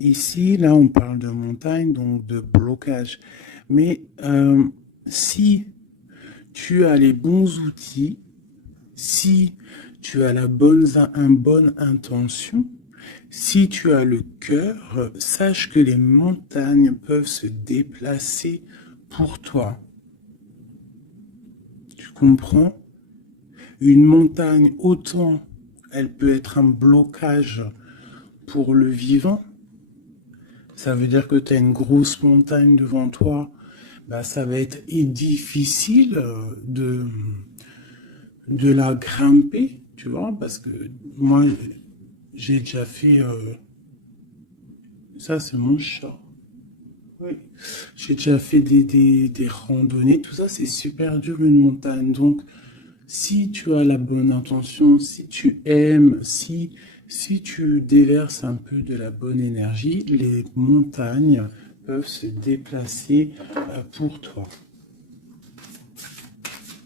Ici, là, on parle de montagne, donc de blocage. Mais si tu as les bons outils, si tu as une bonne intention, si tu as le cœur, sache que les montagnes peuvent se déplacer pour toi. Tu comprends? Une montagne, autant elle peut être un blocage pour le vivant. Ça veut dire que tu as une grosse montagne devant toi. Bah, ça va être difficile de la grimper, tu vois, parce que moi, j'ai déjà fait... ça, c'est mon chat. Oui. J'ai déjà fait des randonnées. Tout ça, c'est super dur, une montagne. Donc, si tu as la bonne intention, si tu aimes, si tu déverses un peu de la bonne énergie, les montagnes peuvent se déplacer pour toi.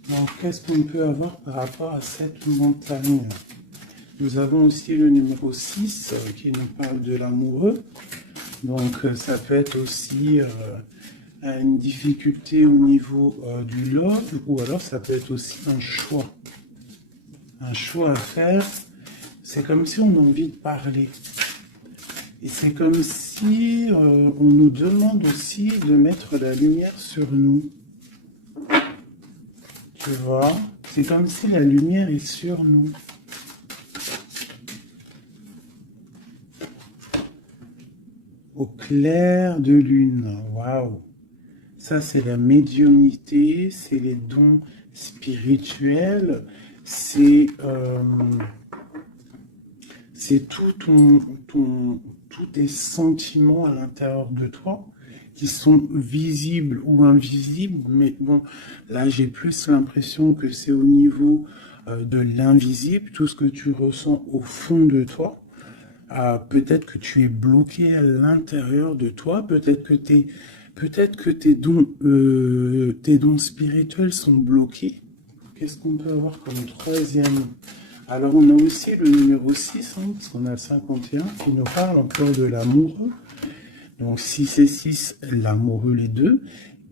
Donc, qu'est-ce qu'on peut avoir par rapport à cette montagne? Nous avons aussi le numéro 6 qui nous parle de l'amoureux. Donc, ça peut être aussi une difficulté au niveau du love, ou alors ça peut être aussi un choix. Un choix à faire. C'est comme si on a envie de parler. Et c'est comme si on nous demande aussi de mettre la lumière sur nous. Tu vois? C'est comme si la lumière est sur nous. Au clair de lune. Waouh! Ça, c'est la médiumnité, c'est les dons spirituels, c'est tous tes sentiments à l'intérieur de toi qui sont visibles ou invisibles. Mais bon, là, j'ai plus l'impression que c'est au niveau de l'invisible, tout ce que tu ressens au fond de toi. Peut-être que tu es bloqué à l'intérieur de toi, peut-être que tes dons spirituels sont bloqués. Qu'est-ce qu'on peut avoir comme troisième? Alors on a aussi le numéro 6, hein, parce qu'on a le 51, qui nous parle encore de l'amoureux. Donc 6 et 6, l'amoureux les deux,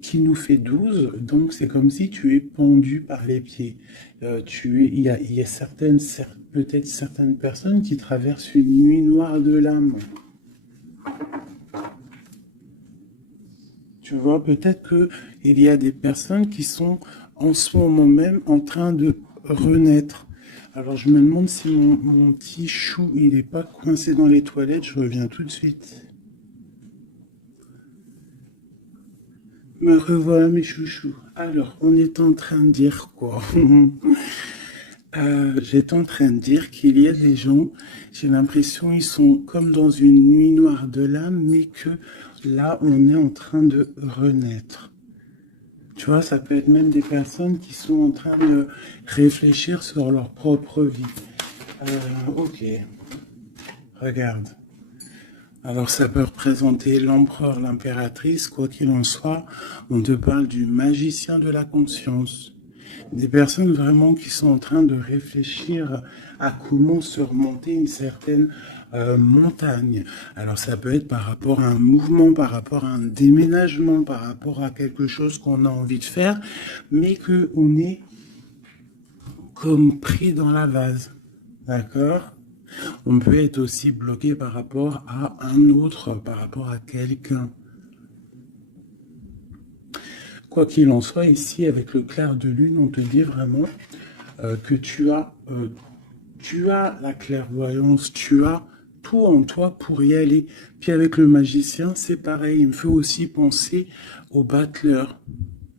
qui nous fait 12. Donc c'est comme si tu es pendu par les pieds. Il y a peut-être certaines personnes qui traversent une nuit noire de l'âme. Tu vois, peut-être qu'il y a des personnes qui sont en ce moment même en train de renaître. Alors je me demande si mon petit chou, il n'est pas coincé dans les toilettes. Je reviens tout de suite. Me revoilà mes chouchous. Alors, on est en train de dire quoi? J'étais en train de dire qu'il y a des gens, j'ai l'impression ils sont comme dans une nuit noire de l'âme, mais que là, on est en train de renaître. Tu vois, ça peut être même des personnes qui sont en train de réfléchir sur leur propre vie. Ok, regarde. Alors ça peut représenter l'empereur, l'impératrice, quoi qu'il en soit, on te parle du magicien de la conscience. Des personnes vraiment qui sont en train de réfléchir à comment surmonter une certaine montagne. Alors ça peut être par rapport à un mouvement, par rapport à un déménagement, par rapport à quelque chose qu'on a envie de faire, mais qu'on est comme pris dans la vase. D'accord? On peut être aussi bloqué par rapport à un autre, par rapport à quelqu'un. Quoi qu'il en soit, ici, avec le clair de lune, on te dit vraiment que tu as la clairvoyance, tu as tout en toi pour y aller. Puis avec le magicien, c'est pareil. Il me fait aussi penser au battleur.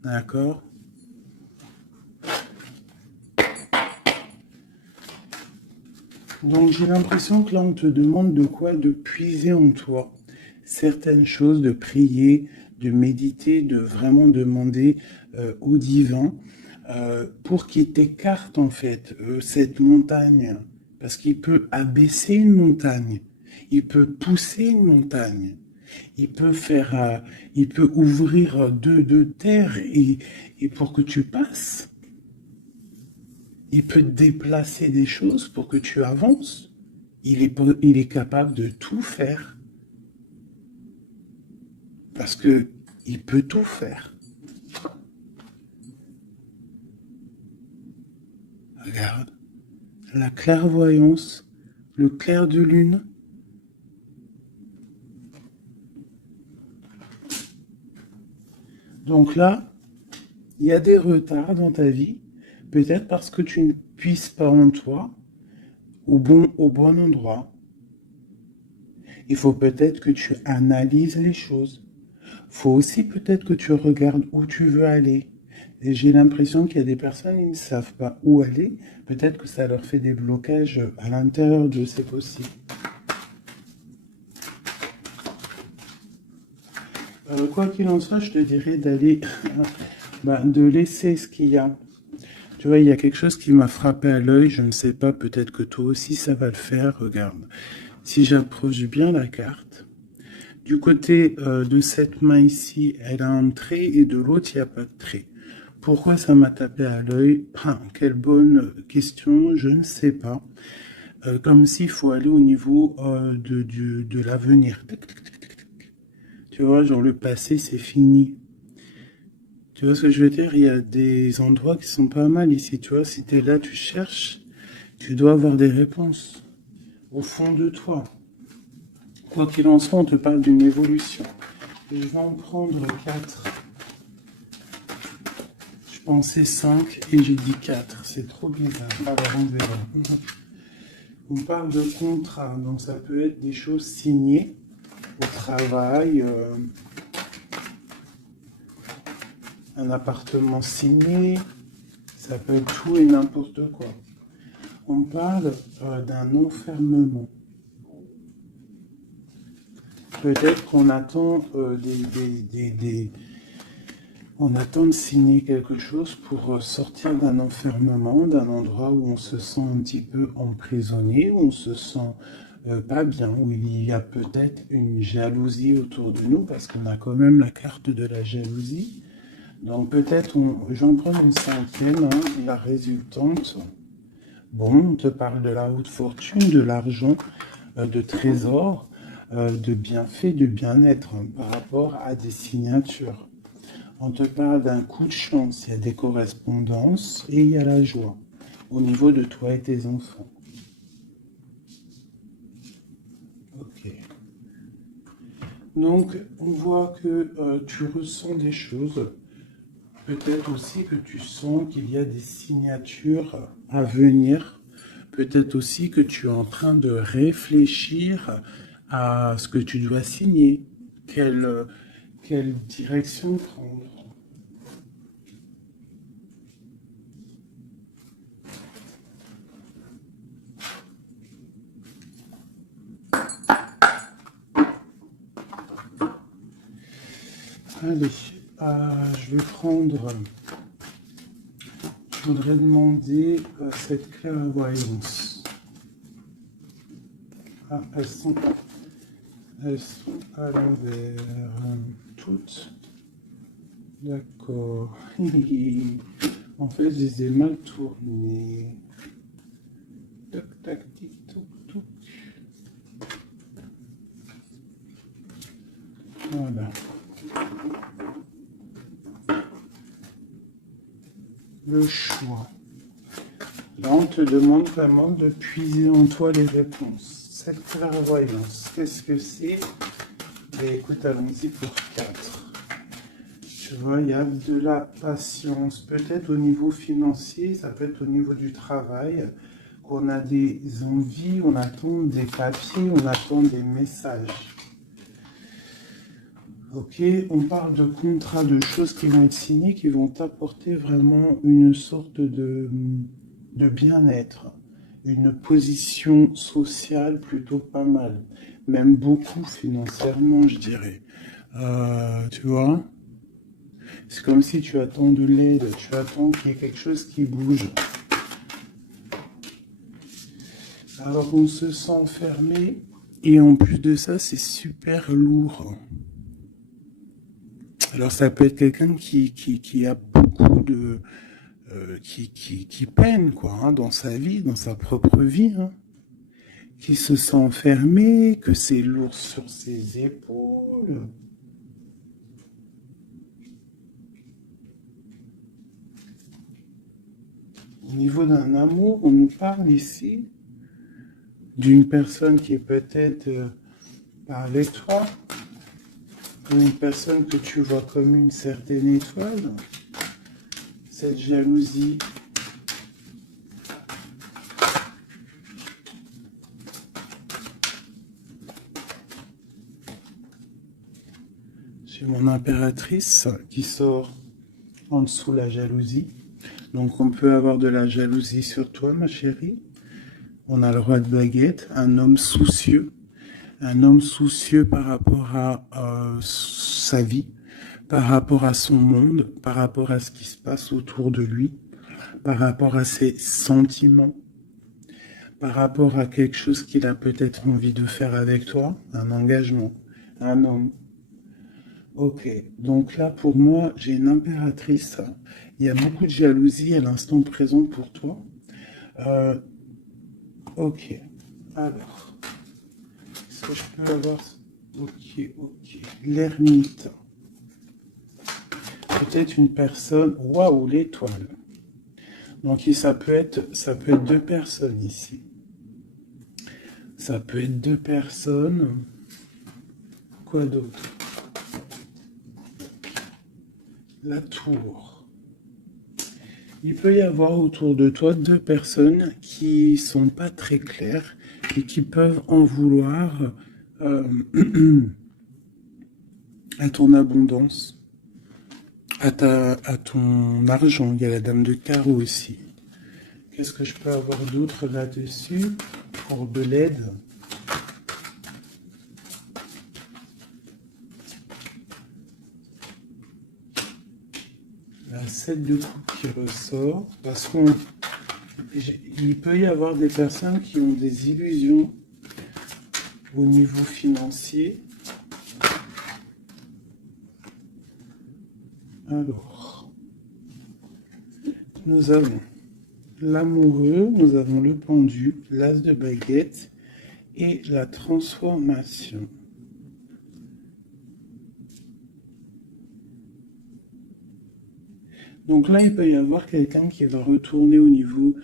D'accord? Donc j'ai l'impression que là, on te demande de quoi? De puiser en toi certaines choses, de prier, de méditer, de vraiment demander au divin pour qu'il t'écarte en fait cette montagne. Parce qu'il peut abaisser une montagne, il peut pousser une montagne, il peut ouvrir deux terres et pour que tu passes. Il peut déplacer des choses pour que tu avances. Il est capable de tout faire. Parce que il peut tout faire. Regarde, la clairvoyance, le clair de lune. Donc là, il y a des retards dans ta vie, peut-être parce que tu ne puisses pas en toi au bon endroit. Il faut peut-être que tu analyses les choses. Il faut aussi peut-être que tu regardes où tu veux aller. Et j'ai l'impression qu'il y a des personnes qui ne savent pas où aller. Peut-être que ça leur fait des blocages à l'intérieur d'eux, c'est possible. Quoi qu'il en soit, je te dirais d'aller, de laisser ce qu'il y a. Tu vois, il y a quelque chose qui m'a frappé à l'œil, je ne sais pas, peut-être que toi aussi ça va le faire, regarde. Si j'approche bien la carte, du côté de cette main ici, elle a un trait et de l'autre, il n'y a pas de trait. Pourquoi ça m'a tapé à l'œil? Quelle bonne question, je ne sais pas. Comme s'il faut aller au niveau de l'avenir. Tu vois, genre le passé, c'est fini. Tu vois ce que je veux dire? Il y a des endroits qui sont pas mal ici. Tu vois, si tu es là, tu cherches, tu dois avoir des réponses au fond de toi. Quoi qu'il en soit, on te parle d'une évolution. Je vais en prendre 4. Je pensais 5 et j'ai dit 4. C'est trop bizarre. Alors on verra. On parle de contrat, donc ça peut être des choses signées au travail, un appartement signé, ça peut être tout et n'importe quoi. On parle d'un enfermement. Peut-être qu'on attend on attend de signer quelque chose pour sortir d'un enfermement, d'un endroit où on se sent un petit peu emprisonné, où on se sent pas bien, où il y a peut-être une jalousie autour de nous, parce qu'on a quand même la carte de la jalousie. Donc peut-être, j'en prends une cinquième, la résultante. Bon, on te parle de la haute fortune, de l'argent, de trésors, de bienfaits, de bien-être par rapport à des signatures. On te parle d'un coup de chance, il y a des correspondances et il y a la joie au niveau de toi et tes enfants. Ok. Donc, on voit que tu ressens des choses. Peut-être aussi que tu sens qu'il y a des signatures à venir. Peut-être aussi que tu es en train de réfléchir à ce que tu dois signer. Quelle direction prendre. Allez, je vais prendre... Je voudrais demander cette clairvoyance. Ah, elles sont à l'envers. Toutes. D'accord. En fait, je les ai mal tournées. Tac, tac, tic, toc, toc. Voilà. Le choix. Là, on te demande vraiment de puiser en toi les réponses. Cette clairvoyance, qu'est-ce que c'est? Écoute, allons-y pour 4. Tu vois, il y a de la patience. Peut-être au niveau financier, ça peut être au niveau du travail. On a des envies, on attend des papiers, on attend des messages. Ok, on parle de contrats, de choses qui vont être signées, qui vont t'apporter vraiment une sorte de bien-être, une position sociale plutôt pas mal, même beaucoup financièrement, je dirais. Tu vois, c'est comme si tu attends de l'aide, tu attends qu'il y ait quelque chose qui bouge. Alors on se sent enfermé et en plus de ça, c'est super lourd. Alors ça peut être quelqu'un qui a beaucoup de... qui peine quoi, dans sa vie, dans sa propre vie, qui se sent enfermé, que c'est lourd sur ses épaules. Au niveau d'un amour, on nous parle ici d'une personne qui est peut-être pas avec toi, une personne que tu vois comme une certaine étoile. Cette jalousie, j'ai mon impératrice qui sort en dessous la jalousie. Donc on peut avoir de la jalousie sur toi, ma chérie. On a le roi de baguette, un homme soucieux. Un homme soucieux par rapport à sa vie, par rapport à son monde, par rapport à ce qui se passe autour de lui, par rapport à ses sentiments, par rapport à quelque chose qu'il a peut-être envie de faire avec toi, un engagement, un homme. Ok, donc là pour moi, j'ai une impératrice. Il y a beaucoup de jalousie à l'instant présent pour toi. Ok, alors... Est-ce que je peux avoir... Ok. L'ermite. Peut-être une personne... Waouh, l'étoile. Donc ça peut être deux personnes ici. Ça peut être deux personnes. Quoi d'autre? La tour. Il peut y avoir autour de toi deux personnes qui sont pas très claires et qui peuvent en vouloir à ton abondance, à ton argent. Il y a la dame de carreau aussi. Qu'est-ce que je peux avoir d'autre là-dessus pour de l'aide? La 7 de coupe qui ressort, parce qu'il peut y avoir des personnes qui ont des illusions au niveau financier. Alors, nous avons l'amoureux, nous avons le pendu, l'as de baguette et la transformation. Donc là, il peut y avoir quelqu'un qui va retourner au niveau,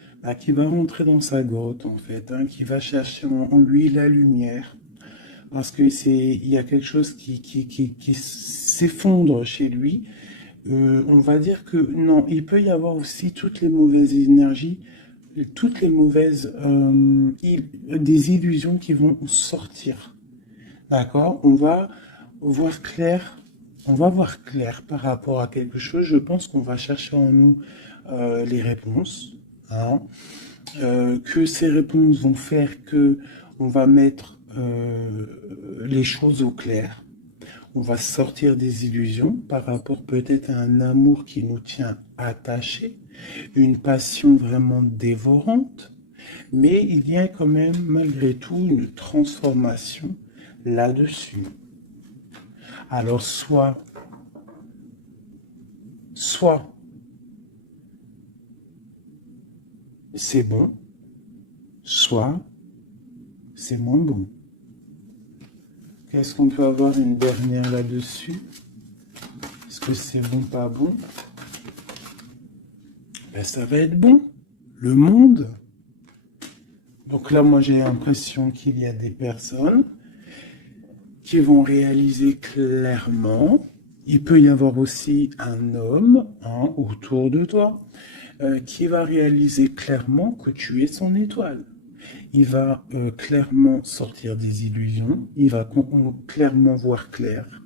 qui va rentrer dans sa grotte en fait, qui va chercher en lui la lumière. Parce que il y a quelque chose qui s'effondre chez lui. On va dire que non, il peut y avoir aussi toutes les mauvaises énergies, toutes les mauvaises des illusions qui vont sortir. D'accord? On va voir clair par rapport à quelque chose. Je pense qu'on va chercher en nous les réponses. Hein. Que ces réponses vont faire que on va mettre les choses au clair. On va sortir des illusions par rapport peut-être à un amour qui nous tient attachés, une passion vraiment dévorante, mais il y a quand même malgré tout une transformation là-dessus. Alors soit c'est bon, soit c'est moins bon. Qu'est-ce qu'on peut avoir une dernière là-dessus? Est-ce que c'est bon, pas bon? Ben, ça va être bon. Le monde. Donc là, moi, j'ai l'impression qu'il y a des personnes qui vont réaliser clairement. Il peut y avoir aussi un homme autour de toi qui va réaliser clairement que tu es son étoile. Il va clairement sortir des illusions, il va clairement voir clair.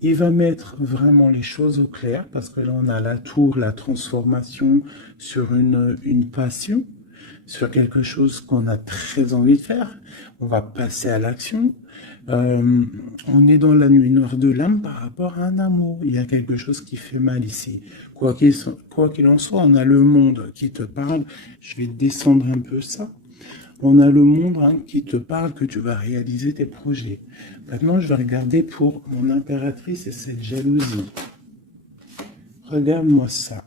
Il va mettre vraiment les choses au clair, parce que là on a la tour, la transformation sur une passion, sur quelque chose qu'on a très envie de faire. On va passer à l'action. On est dans la nuit noire de l'âme par rapport à un amour. Il y a quelque chose qui fait mal ici. Quoi qu'il en soit, on a le monde qui te parle. Je vais descendre un peu ça. On a le monde qui te parle que tu vas réaliser tes projets. Maintenant, je vais regarder pour mon impératrice et cette jalousie. Regarde-moi ça.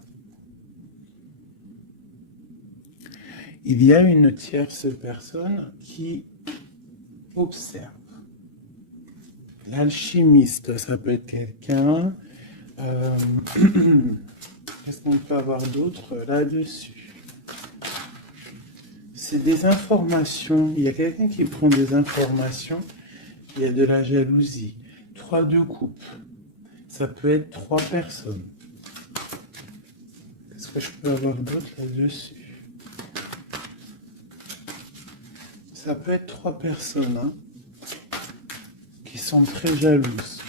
Il y a une tierce personne qui observe. L'alchimiste, ça peut être quelqu'un. Qu'est-ce qu'on peut avoir d'autre là-dessus? C'est des informations. Il y a quelqu'un qui prend des informations. Il y a de la jalousie. 3 de coupe. Ça peut être 3 personnes. Qu'est-ce que je peux avoir d'autre là-dessus? Ça peut être 3 personnes hein, qui sont très jalouses.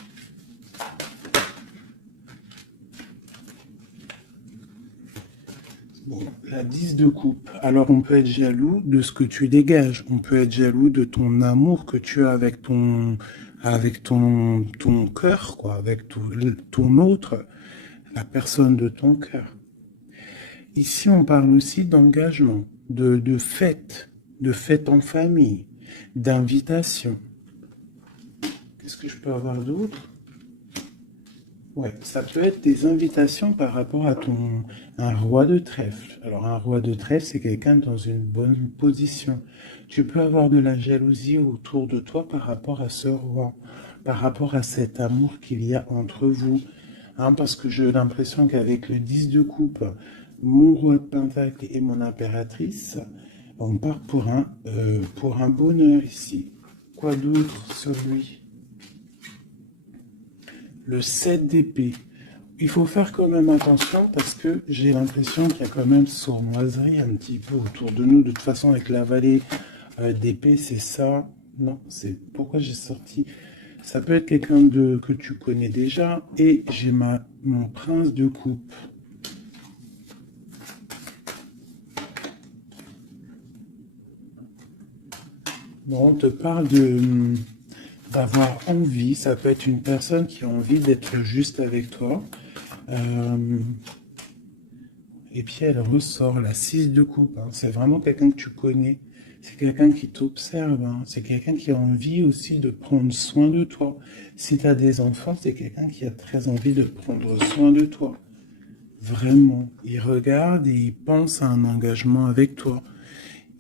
Bon, la 10 de coupe. Alors, on peut être jaloux de ce que tu dégages. On peut être jaloux de ton amour que tu as avec ton cœur, quoi, avec ton autre, la personne de ton cœur. Ici, on parle aussi d'engagement, de fête en famille, d'invitation. Qu'est-ce que je peux avoir d'autre? Ouais, ça peut être des invitations par rapport à un roi de trèfle. Alors, un roi de trèfle, c'est quelqu'un dans une bonne position. Tu peux avoir de la jalousie autour de toi par rapport à ce roi, par rapport à cet amour qu'il y a entre vous. Hein, parce que j'ai l'impression qu'avec le 10 de coupe, mon roi de pentacle et mon impératrice, on part pour un bonheur ici. Quoi d'autre sur lui? Le 7 d'épée. Il faut faire quand même attention parce que j'ai l'impression qu'il y a quand même sournoiserie un petit peu autour de nous. De toute façon, avec la vallée d'épée, c'est ça. Non, c'est pourquoi j'ai sorti. Ça peut être quelqu'un que tu connais déjà. Et j'ai mon prince de coupe. Bon, on te parle d'avoir envie, ça peut être une personne qui a envie d'être juste avec toi. Et puis elle ressort la 6 de coupe. Hein. C'est vraiment quelqu'un que tu connais. C'est quelqu'un qui t'observe. Hein. C'est quelqu'un qui a envie aussi de prendre soin de toi. Si tu as des enfants, c'est quelqu'un qui a très envie de prendre soin de toi. Vraiment. Il regarde et il pense à un engagement avec toi.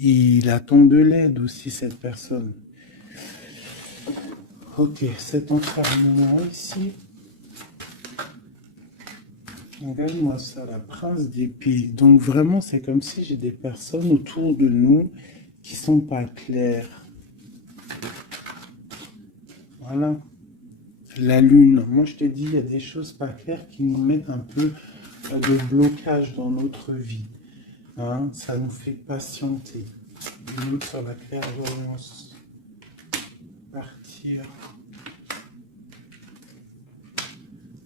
Il attend de l'aide aussi, cette personne. Ok, cet enfermement ici. Regarde-moi ça, la prince d'épée. Donc vraiment, c'est comme si j'ai des personnes autour de nous qui sont pas claires. Voilà. La lune. Moi, je te dis, il y a des choses pas claires qui nous mettent un peu de blocage dans notre vie. Hein, ça nous fait patienter. Une sur la clairvoyance. Partir.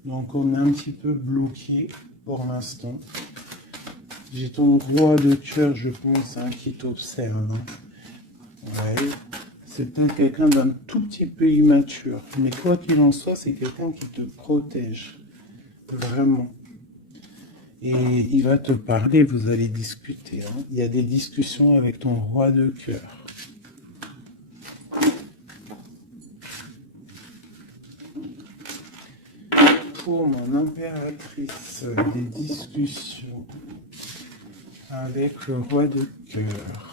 Donc on est un petit peu bloqué pour l'instant. J'ai ton roi de cœur, je pense, hein, qui t'observe. Hein. Ouais. C'est peut-être quelqu'un d'un tout petit peu immature. Mais quoi qu'il en soit, c'est quelqu'un qui te protège. Vraiment. Et il va te parler, vous allez discuter. Hein. Il y a des discussions avec ton roi de cœur. Pour mon impératrice, des discussions avec le roi de cœur.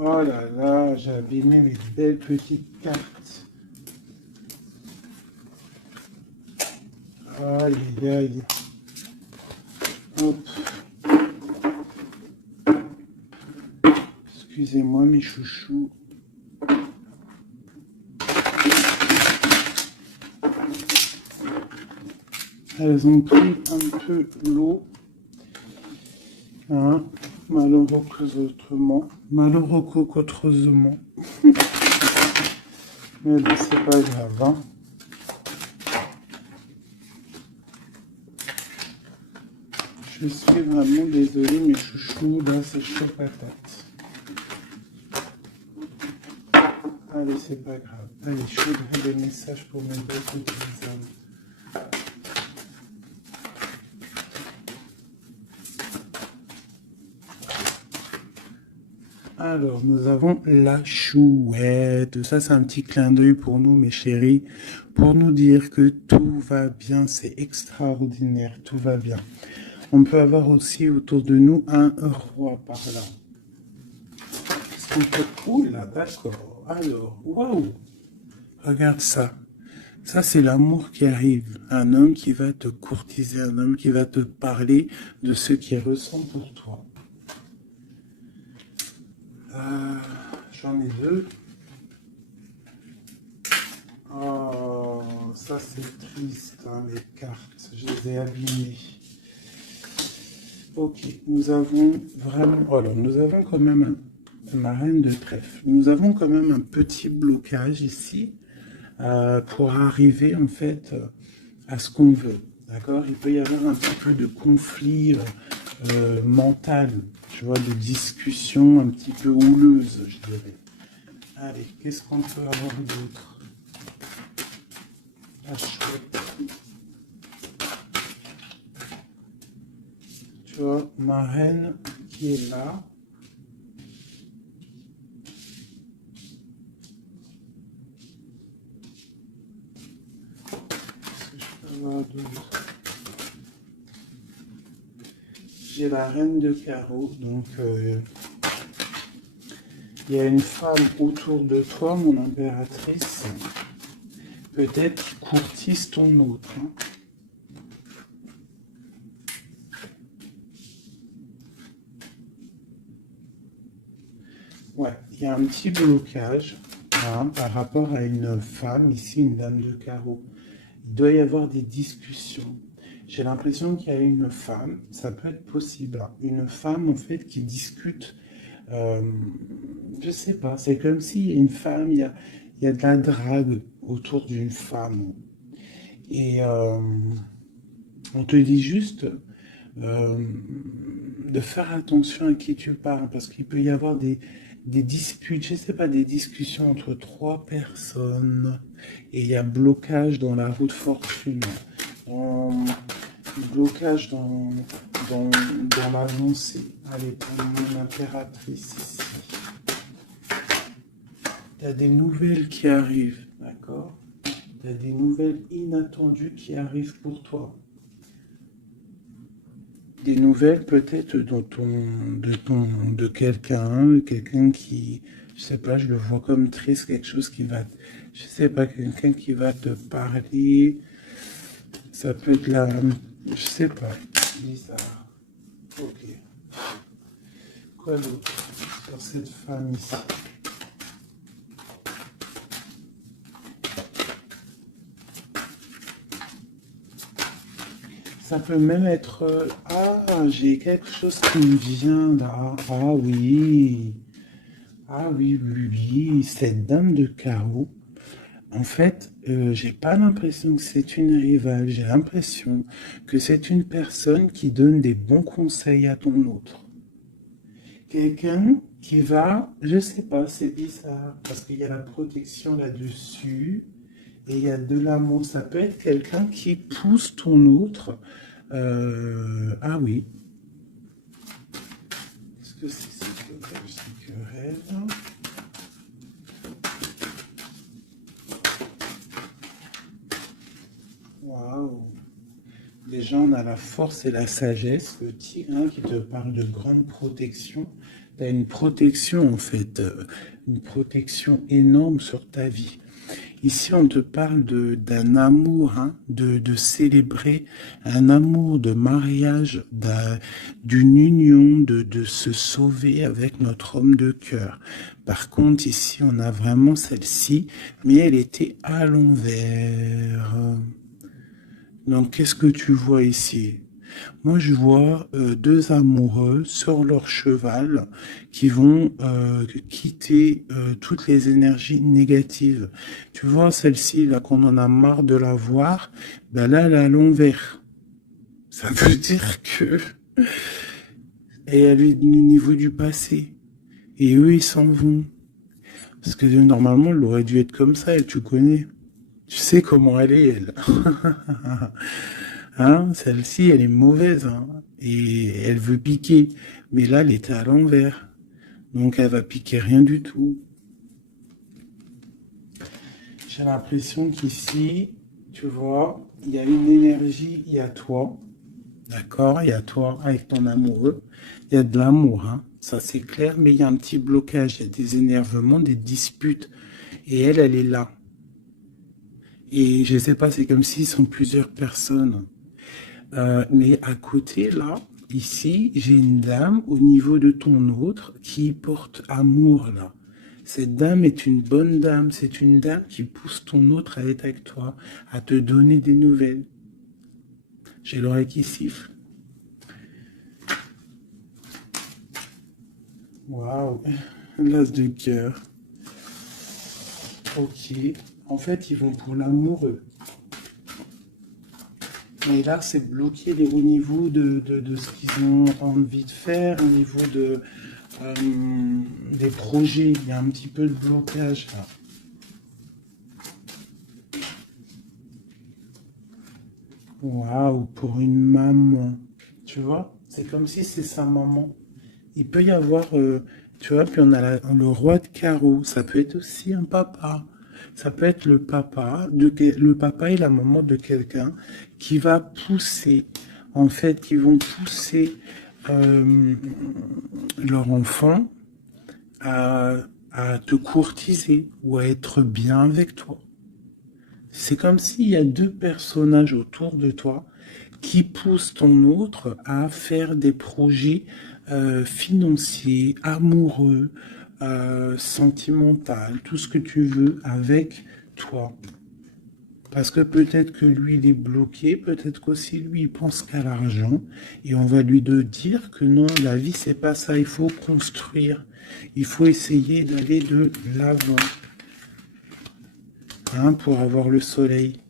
Oh là là, j'ai abîmé mes belles petites cartes. Aïe, aïe, aïe. Hop. Excusez-moi mes chouchous. Elles ont pris un peu l'eau. Hein, malheureux qu'autrement. Mais bon, c'est pas grave. Hein. Je suis vraiment désolée, mes chouchous, là, c'est chaud patate. Allez, c'est pas grave. Allez, je voudrais des messages pour mes deux petits hommes. Alors, nous avons la chouette. Ça, c'est un petit clin d'œil pour nous, mes chéris, pour nous dire que tout va bien, c'est extraordinaire, tout va bien. On peut avoir aussi autour de nous un roi par là. Qu'est-ce qu'on peut... Ouh là, d'accord. Alors, waouh. Regarde ça. Ça, c'est l'amour qui arrive. Un homme qui va te courtiser, un homme qui va te parler de ce qu'il ressent pour toi. J'en ai deux. Oh, ça c'est triste, hein, les cartes. Je les ai abîmées. Ok, nous avons vraiment... Voilà, nous avons quand même ma reine de trèfle. Nous avons quand même un petit blocage ici pour arriver en fait à ce qu'on veut. D'accord? Il peut y avoir un petit peu de conflit mental, tu vois, de discussion un petit peu houleuse, je dirais. Allez, qu'est-ce qu'on peut avoir d'autre? La chouette. Tu vois, ma reine qui est là. Qu'est-ce que je peux avoir d'autre? J'ai la reine de carreau, donc il y a une femme autour de toi, mon impératrice, peut-être qui courtise ton autre. Hein. Ouais, il y a un petit blocage hein, par rapport à une femme, ici une dame de carreau. Il doit y avoir des discussions. J'ai l'impression qu'il y a une femme, ça peut être possible, hein, une femme en fait qui discute, je sais pas, c'est comme s'il y a une femme, il y a de la drague autour d'une femme. Et on te dit juste euh, de faire attention à qui tu parles, parce qu'il peut y avoir des disputes, je sais pas, des discussions entre trois personnes, et il y a blocage dans la roue de fortune. Blocage dans l'avancée. Allez, pour mon impératrice ici. Il y a des nouvelles qui arrivent, d'accord? Il y a des nouvelles inattendues qui arrivent pour toi. Des nouvelles peut-être de quelqu'un qui, je sais pas, je le vois comme triste, quelque chose qui va, je sais pas, quelqu'un qui va te parler. Ça peut être la... Je sais pas. Bizarre. Ok. Quoi d'autre sur cette femme ici? Ça peut même être... Ah, j'ai quelque chose qui me vient là. Ah oui. Ah oui, oui, oui. Cette dame de carreau. En fait, j'ai pas l'impression que c'est une rivale, j'ai l'impression que c'est une personne qui donne des bons conseils à ton autre. Quelqu'un qui va, je sais pas, c'est bizarre, parce qu'il y a la protection là-dessus, et il y a de l'amour. Ça peut être quelqu'un qui pousse ton autre. Ah oui. Est-ce que c'est querelle? Waouh! Déjà, on a la force et la sagesse, le tigre hein, qui te parle de grande protection. Tu as une protection, en fait, une protection énorme sur ta vie. Ici, on te parle d'un amour, hein, de célébrer un amour de mariage, d'une union, de se sauver avec notre homme de cœur. Par contre, ici, on a vraiment celle-ci, mais elle était à l'envers. Donc, qu'est-ce que tu vois ici? Moi, je vois deux amoureux sur leur cheval qui vont quitter toutes les énergies négatives. Tu vois, celle-ci, là, qu'on en a marre de la voir, ben là, elle est à l'envers. Ça veut dire que Et elle est au niveau du passé. Et eux, ils s'en vont. Parce que normalement, elle aurait dû être comme ça, elle, tu connais. Tu sais comment elle est, elle. Hein, celle-ci, elle est mauvaise, hein. Et elle veut piquer. Mais là, elle était à l'envers. Donc, elle va piquer rien du tout. J'ai l'impression qu'ici, tu vois, il y a une énergie, il y a toi. D'accord? Il y a toi avec ton amoureux. Il y a de l'amour, hein. Ça, c'est clair. Mais il y a un petit blocage. Il y a des énervements, des disputes. Et elle, elle est là. Et je sais pas, c'est comme s'ils sont plusieurs personnes. Mais à côté, là, ici, j'ai une dame au niveau de ton autre qui porte amour, là. Cette dame est une bonne dame. C'est une dame qui pousse ton autre à être avec toi, à te donner des nouvelles. J'ai l'oreille qui siffle. Waouh, l'as de cœur. Ok. En fait, ils vont pour l'amoureux. Mais là, c'est bloqué au niveau de ce qu'ils ont envie de faire, au niveau euh, des projets. Il y a un petit peu de blocage là. Waouh, pour une maman. Tu vois, c'est comme si c'est sa maman. Il peut y avoir, tu vois, puis on a le roi de carreau. Ça peut être aussi un papa. Ça peut être le papa et la maman de quelqu'un qui va pousser, en fait, qui vont pousser euh, leur enfant à, à te courtiser ou à être bien avec toi. C'est comme s'il y a deux personnages autour de toi qui poussent ton autre à faire des projets financiers, amoureux, sentimentaux, tout ce que tu veux avec toi. Parce que peut-être que lui, il est bloqué, peut-être qu'aussi lui, il pense qu'à l'argent, et on va lui dire que non, la vie, c'est pas ça, il faut construire, il faut essayer d'aller de l'avant, hein, pour avoir le soleil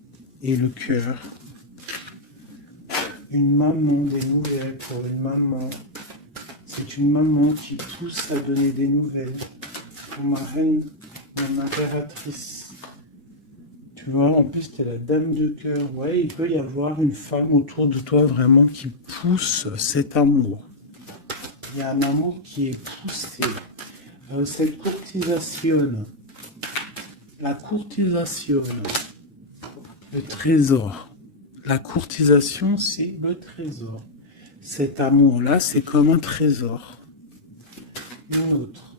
et le cœur. Une maman, des nouvelles pour une maman. C'est une maman qui pousse à donner des nouvelles. Pour ma reine, mon impératrice. Tu vois, en plus, tu es la dame de cœur. Ouais, il peut y avoir une femme autour de toi vraiment qui pousse cet amour. Il y a un amour qui est poussé. Cette courtisation, la courtisation, le trésor. La courtisation, c'est le trésor. Cet amour-là, c'est comme un trésor. Une autre.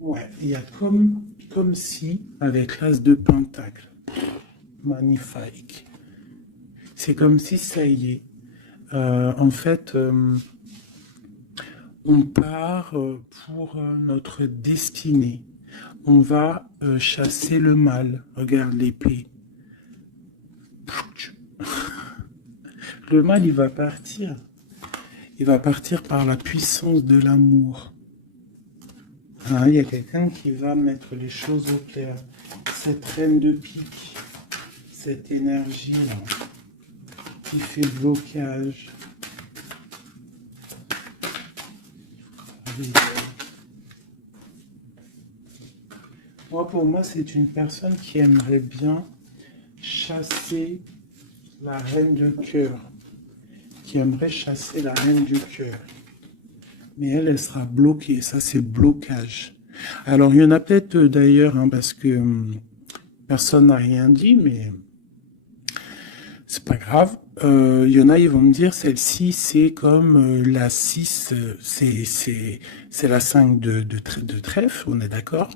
Ouais, il y a comme si, avec l'as de pentacle. Magnifique. C'est comme si ça y est. En fait, on part pour notre destinée. On va chasser le mal. Regarde l'épée. Le mal, il va partir. Il va partir par la puissance de l'amour. Hein, il y a quelqu'un qui va mettre les choses au clair. Cette reine de pique, cette énergie-là, qui fait blocage. Moi, pour moi, c'est une personne qui aimerait bien chasser la reine de cœur. Qui aimerait chasser la reine du cœur. Mais elle sera bloquée. Ça, c'est blocage. Alors, il y en a peut-être d'ailleurs, hein, parce que personne n'a rien dit, mais c'est pas grave. Il y en a, ils vont me dire, celle-ci, c'est comme la 6, c'est la 5 de trèfle, on est d'accord.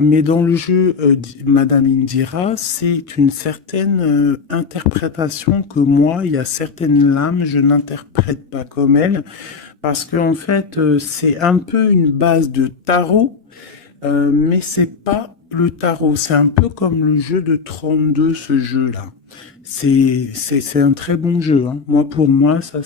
Mais dans le jeu, Madame Indira, c'est une certaine interprétation que moi, il y a certaines lames, je n'interprète pas comme elle, parce que en fait, c'est un peu une base de tarot, mais c'est pas le tarot. C'est un peu comme le jeu de 32, ce jeu-là. C'est un très bon jeu, hein. Moi, pour moi, ça,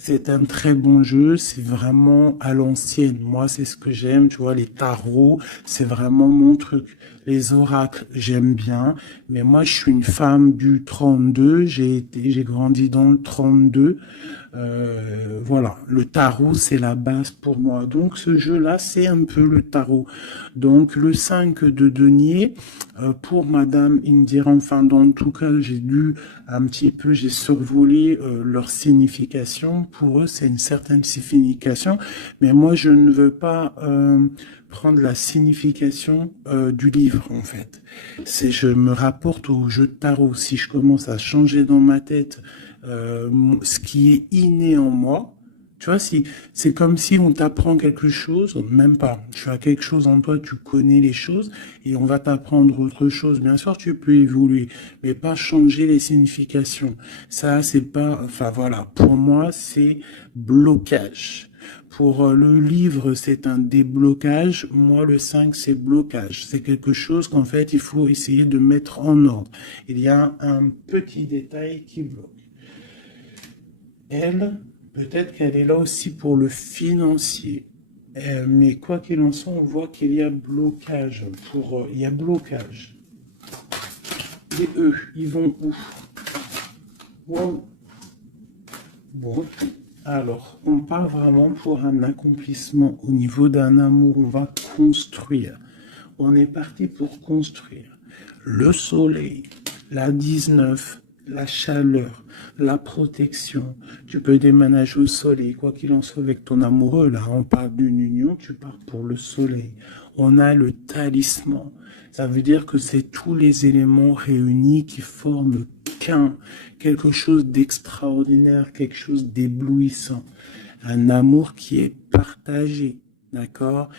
C'est un très bon jeu, c'est vraiment à l'ancienne. Moi, c'est ce que j'aime, tu vois, les tarots, c'est vraiment mon truc. Les oracles, j'aime bien, mais moi, je suis une femme du 32, j'ai grandi dans le 32. Voilà, le tarot, c'est la base pour moi. Donc, ce jeu-là, c'est un peu le tarot. Donc, le 5 de denier, pour Madame Indira, enfin, dans tout cas, j'ai lu un petit peu, j'ai survolé leur signification. Pour eux, c'est une certaine signification, mais moi, je ne veux pas prendre la signification du livre, en fait. Je me rapporte au jeu de tarot. Si je commence à changer dans ma tête ce qui est inné en moi, tu vois, si c'est comme si on t'apprend quelque chose, même pas. Tu as quelque chose en toi, tu connais les choses, et on va t'apprendre autre chose. Bien sûr, tu peux évoluer, mais pas changer les significations. Ça, c'est pas, enfin voilà. Pour moi, c'est blocage. Pour le livre, c'est un déblocage. Moi, le 5, c'est blocage. C'est quelque chose qu'en fait, il faut essayer de mettre en ordre. Il y a un petit détail qui bloque. Elle, peut-être qu'elle est là aussi pour le financier. Mais quoi qu'il en soit, on voit qu'il y a blocage. Il y a blocage. Et eux, ils vont où? Bon, alors, on part vraiment pour un accomplissement au niveau d'un amour. On va construire. On est parti pour construire. Le soleil, la 19, la chaleur, la protection. Tu peux déménager au soleil, quoi qu'il en soit avec ton amoureux. Là, on parle d'une union, tu pars pour le soleil. On a le talisman. Ça veut dire que c'est tous les éléments réunis qui forment quelque chose d'extraordinaire, quelque chose d'éblouissant. Un amour qui est partagé, d'accord?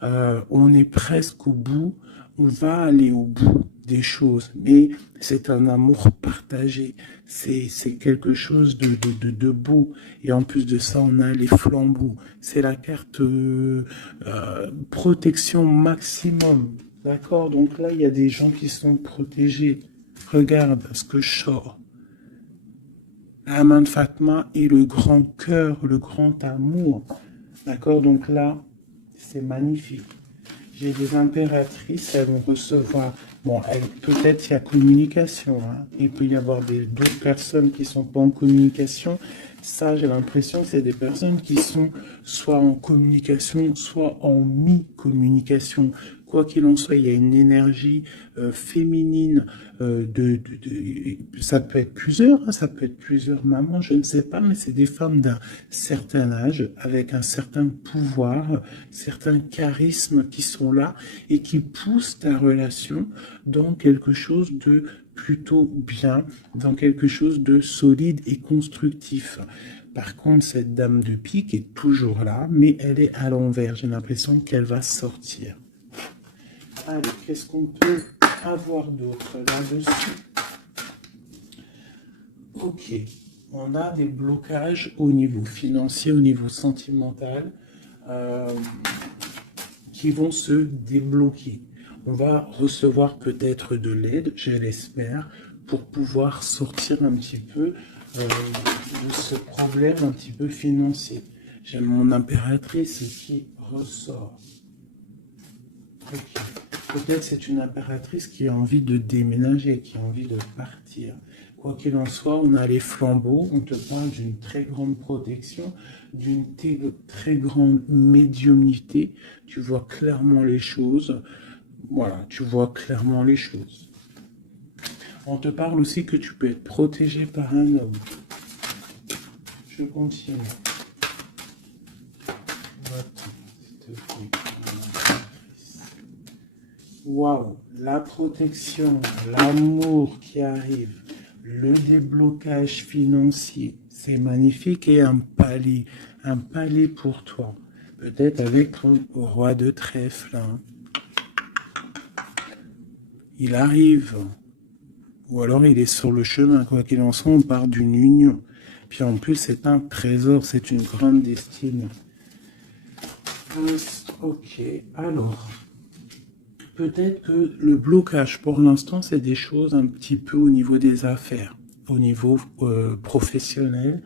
On est presque au bout, on va aller au bout des choses, mais c'est un amour partagé, c'est quelque chose de beau, et en plus de ça, on a les flambeaux, c'est la carte protection maximum, d'accord? Donc là, il y a des gens qui sont protégés. Regarde ce que je sors. La main de Fatma et le grand cœur, le grand amour. D'accord? Donc là, c'est magnifique. J'ai des impératrices, elles vont recevoir. Bon, peut-être il y a communication. Hein. Il peut y avoir d'autres personnes qui sont pas en communication. Ça, j'ai l'impression que c'est des personnes qui sont soit en communication, soit en mi-communication. Quoi qu'il en soit, il y a une énergie féminine. Ça peut être plusieurs, hein, ça peut être plusieurs mamans, je ne sais pas, mais c'est des femmes d'un certain âge, avec un certain pouvoir, certains charismes qui sont là et qui poussent ta relation dans quelque chose de plutôt bien, dans quelque chose de solide et constructif. Par contre, cette dame de pique est toujours là, mais elle est à l'envers. J'ai l'impression qu'elle va sortir. Allez, qu'est-ce qu'on peut avoir d'autre là-dessus? Ok, on a des blocages au niveau financier, au niveau sentimental, qui vont se débloquer. On va recevoir peut-être de l'aide, je l'espère, pour pouvoir sortir un petit peu de ce problème un petit peu financier. J'ai mon impératrice qui ressort. Okay. Peut-être c'est une impératrice qui a envie de déménager, qui a envie de partir. Quoi qu'il en soit, on a les flambeaux, on te parle d'une très grande protection, d'une très grande médiumnité. Tu vois clairement les choses. Voilà, tu vois clairement les choses. On te parle aussi que tu peux être protégé par un homme. Je continue. Waouh, la protection, l'amour qui arrive, le déblocage financier, c'est magnifique et un palais pour toi. Peut-être avec ton roi de trèfle. Hein. Il arrive, ou alors il est sur le chemin, quoi qu'il en soit, on part d'une union. Puis en plus, c'est un trésor, c'est une grande destinée. Ok, alors... Peut-être que le blocage, pour l'instant, c'est des choses un petit peu au niveau des affaires, au niveau professionnel.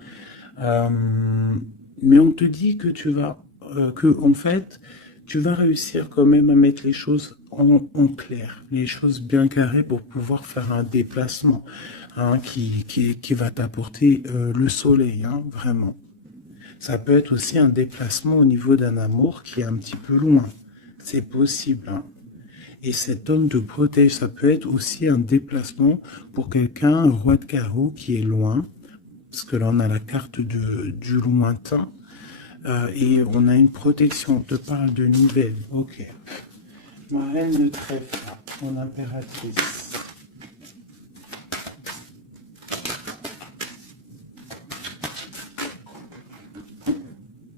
Euh, mais on te dit que en fait, tu vas réussir quand même à mettre les choses en clair, les choses bien carrées pour pouvoir faire un déplacement hein, qui va t'apporter le soleil, hein, vraiment. Ça peut être aussi un déplacement au niveau d'un amour qui est un petit peu loin. C'est possible, hein. Et cet homme te protège. Ça peut être aussi un déplacement pour quelqu'un, un roi de carreau qui est loin. Parce que là, on a la carte du lointain. Et on a une protection. On te parle de nouvelles. Ok. Ma reine de trèfle, mon impératrice.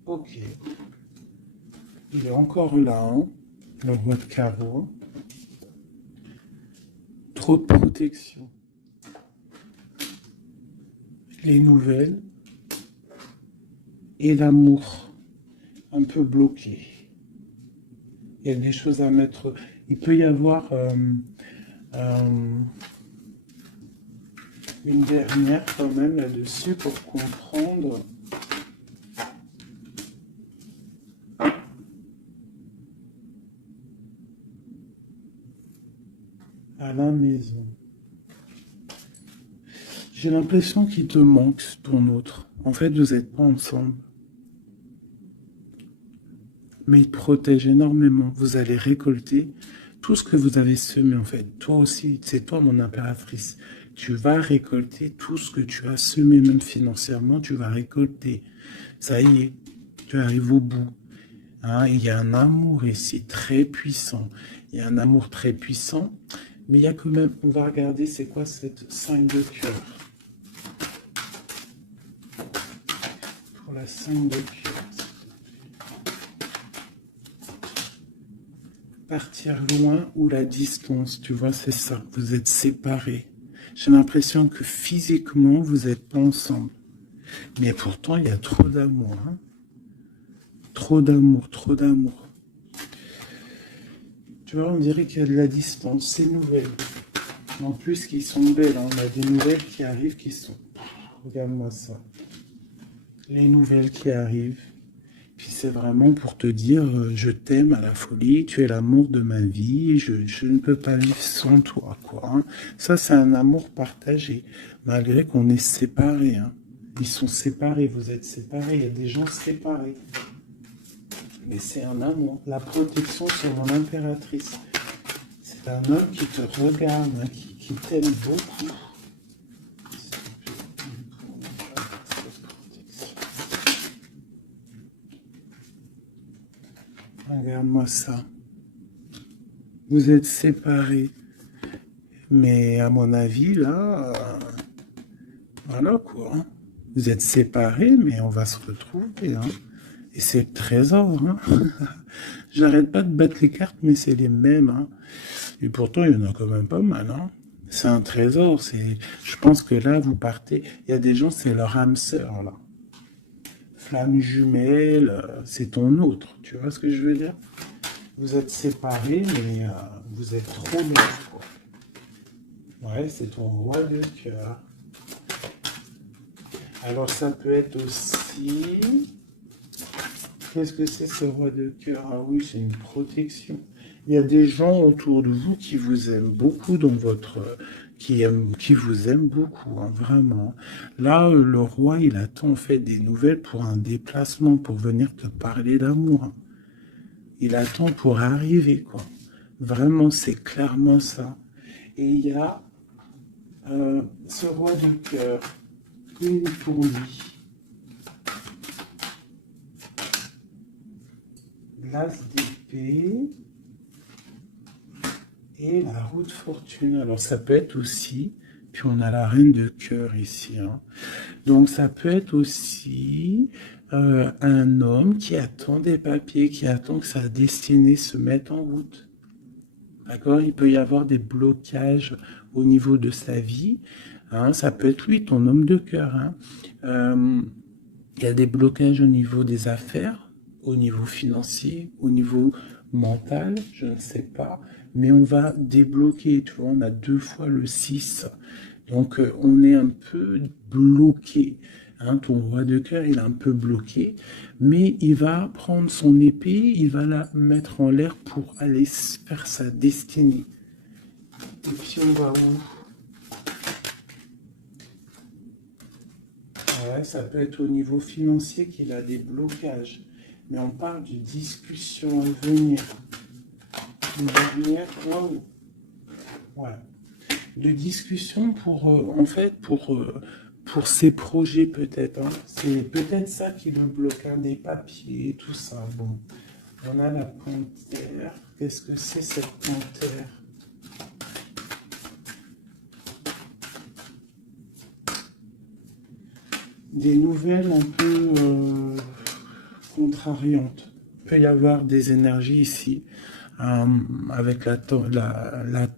Ok. Il est encore là, hein, le roi de carreau. Trop de protection. Les nouvelles et l'amour un peu bloqué. Il y a des choses à mettre. Il peut y avoir euh, une dernière quand même là-dessus pour comprendre. À la maison. J'ai l'impression qu'il te manque ton autre. En fait, vous n'êtes pas ensemble. Mais il te protège énormément. Vous allez récolter tout ce que vous avez semé, en fait. Toi aussi, c'est toi mon impératrice. Tu vas récolter tout ce que tu as semé, même financièrement, tu vas récolter. Ça y est, tu arrives au bout. Hein, il y a un amour ici très puissant. Il y a un amour très puissant. Mais il y a quand même, on va regarder c'est quoi cette 5 de cœur. Pour la 5 de cœur. Partir loin ou la distance, tu vois, c'est ça. Vous êtes séparés. J'ai l'impression que physiquement, vous n'êtes pas ensemble. Mais pourtant, il y a trop d'amour. Hein. Trop d'amour, trop d'amour. Tu vois, on dirait qu'il y a de la distance. C'est nouvelle. En plus, qui sont belles. Hein. On a des nouvelles qui arrivent qui sont... Regarde-moi ça. Les nouvelles qui arrivent. Puis c'est vraiment pour te dire, je t'aime à la folie, tu es l'amour de ma vie, je ne peux pas vivre sans toi, quoi. Hein. Ça, c'est un amour partagé, malgré qu'on est séparés. Hein. Ils sont séparés, vous êtes séparés, il y a des gens séparés. Mais c'est un amour. La protection sur mon impératrice. C'est un homme qui te regarde, hein, qui t'aime beaucoup. Regarde-moi ça. Vous êtes séparés. Mais à mon avis, là, voilà quoi. Hein. Vous êtes séparés, mais on va se retrouver. Hein. Et c'est le trésor. Hein. J'arrête pas de battre les cartes, mais c'est les mêmes. Hein. Et pourtant, il y en a quand même pas mal. Hein. C'est un trésor. Je pense que là, vous partez. Il y a des gens, c'est leur âme sœur, là. Flamme jumelle, c'est ton autre. Tu vois ce que je veux dire? Vous êtes séparés, mais vous êtes trop loin. Ouais, c'est ton roi de cœur. Alors ça peut être aussi... Qu'est-ce que c'est ce roi de cœur? Ah oui, c'est une protection. Il y a des gens autour de vous qui vous aiment beaucoup dans votre... qui vous aiment beaucoup, hein, vraiment. Là, le roi, il attend en fait des nouvelles pour un déplacement, pour venir te parler d'amour. Hein. Il attend pour arriver, quoi. Vraiment, c'est clairement ça. Et il y a ce roi de cœur, une pour lui. L'as d'épée et la roue de fortune. Alors ça peut être aussi, puis on a la reine de cœur ici. Hein. Donc ça peut être aussi un homme qui attend des papiers, qui attend que sa destinée se mette en route. D'accord? Il peut y avoir des blocages au niveau de sa vie. Hein. Ça peut être lui, ton homme de cœur. Hein. Il y a des blocages au niveau des affaires, au niveau financier, au niveau mental, je ne sais pas. Mais on va débloquer, tu vois, on a 2 fois le 6. Donc on est un peu bloqué. Hein, ton roi de cœur, il est un peu bloqué, mais il va prendre son épée, il va la mettre en l'air pour aller faire sa destinée. Et puis on va où? Ouais, ça peut être au niveau financier qu'il a des blocages, mais on parle de discussions à venir. Une dernière, wow. Ouais. De discussions pour, en fait, pour ses projets peut-être. Hein. C'est peut-être ça qui le bloque, hein, des papiers, tout ça. Bon, on a la panthère. Qu'est-ce que c'est cette panthère? Des nouvelles un peu contrariantes. Il peut y avoir des énergies ici. Avec la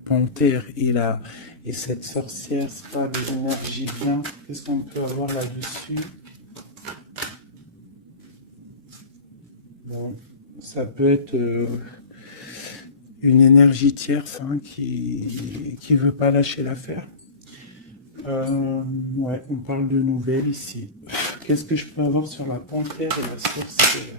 panthère et cette sorcière, c'est pas des énergies bien. Qu'est-ce qu'on peut avoir là-dessus? Bon, ça peut être une énergie tierce hein, qui veut pas lâcher l'affaire. Ouais, on parle de nouvelles ici. Qu'est-ce que je peux avoir sur la panthère et la sorcière?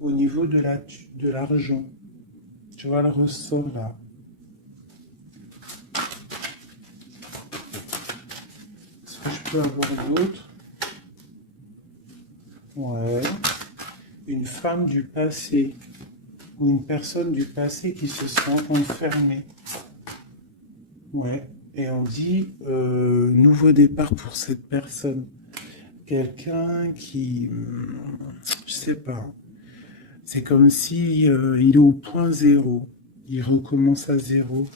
Au niveau de l'argent, tu vois le ressort là. Est-ce que je peux avoir d'autres? Ouais. Une femme du passé ou une personne du passé qui se sent enfermée. Ouais. Et on dit nouveau départ pour cette personne. Quelqu'un qui, je sais pas. C'est comme si il est au point zéro. Il recommence à zéro.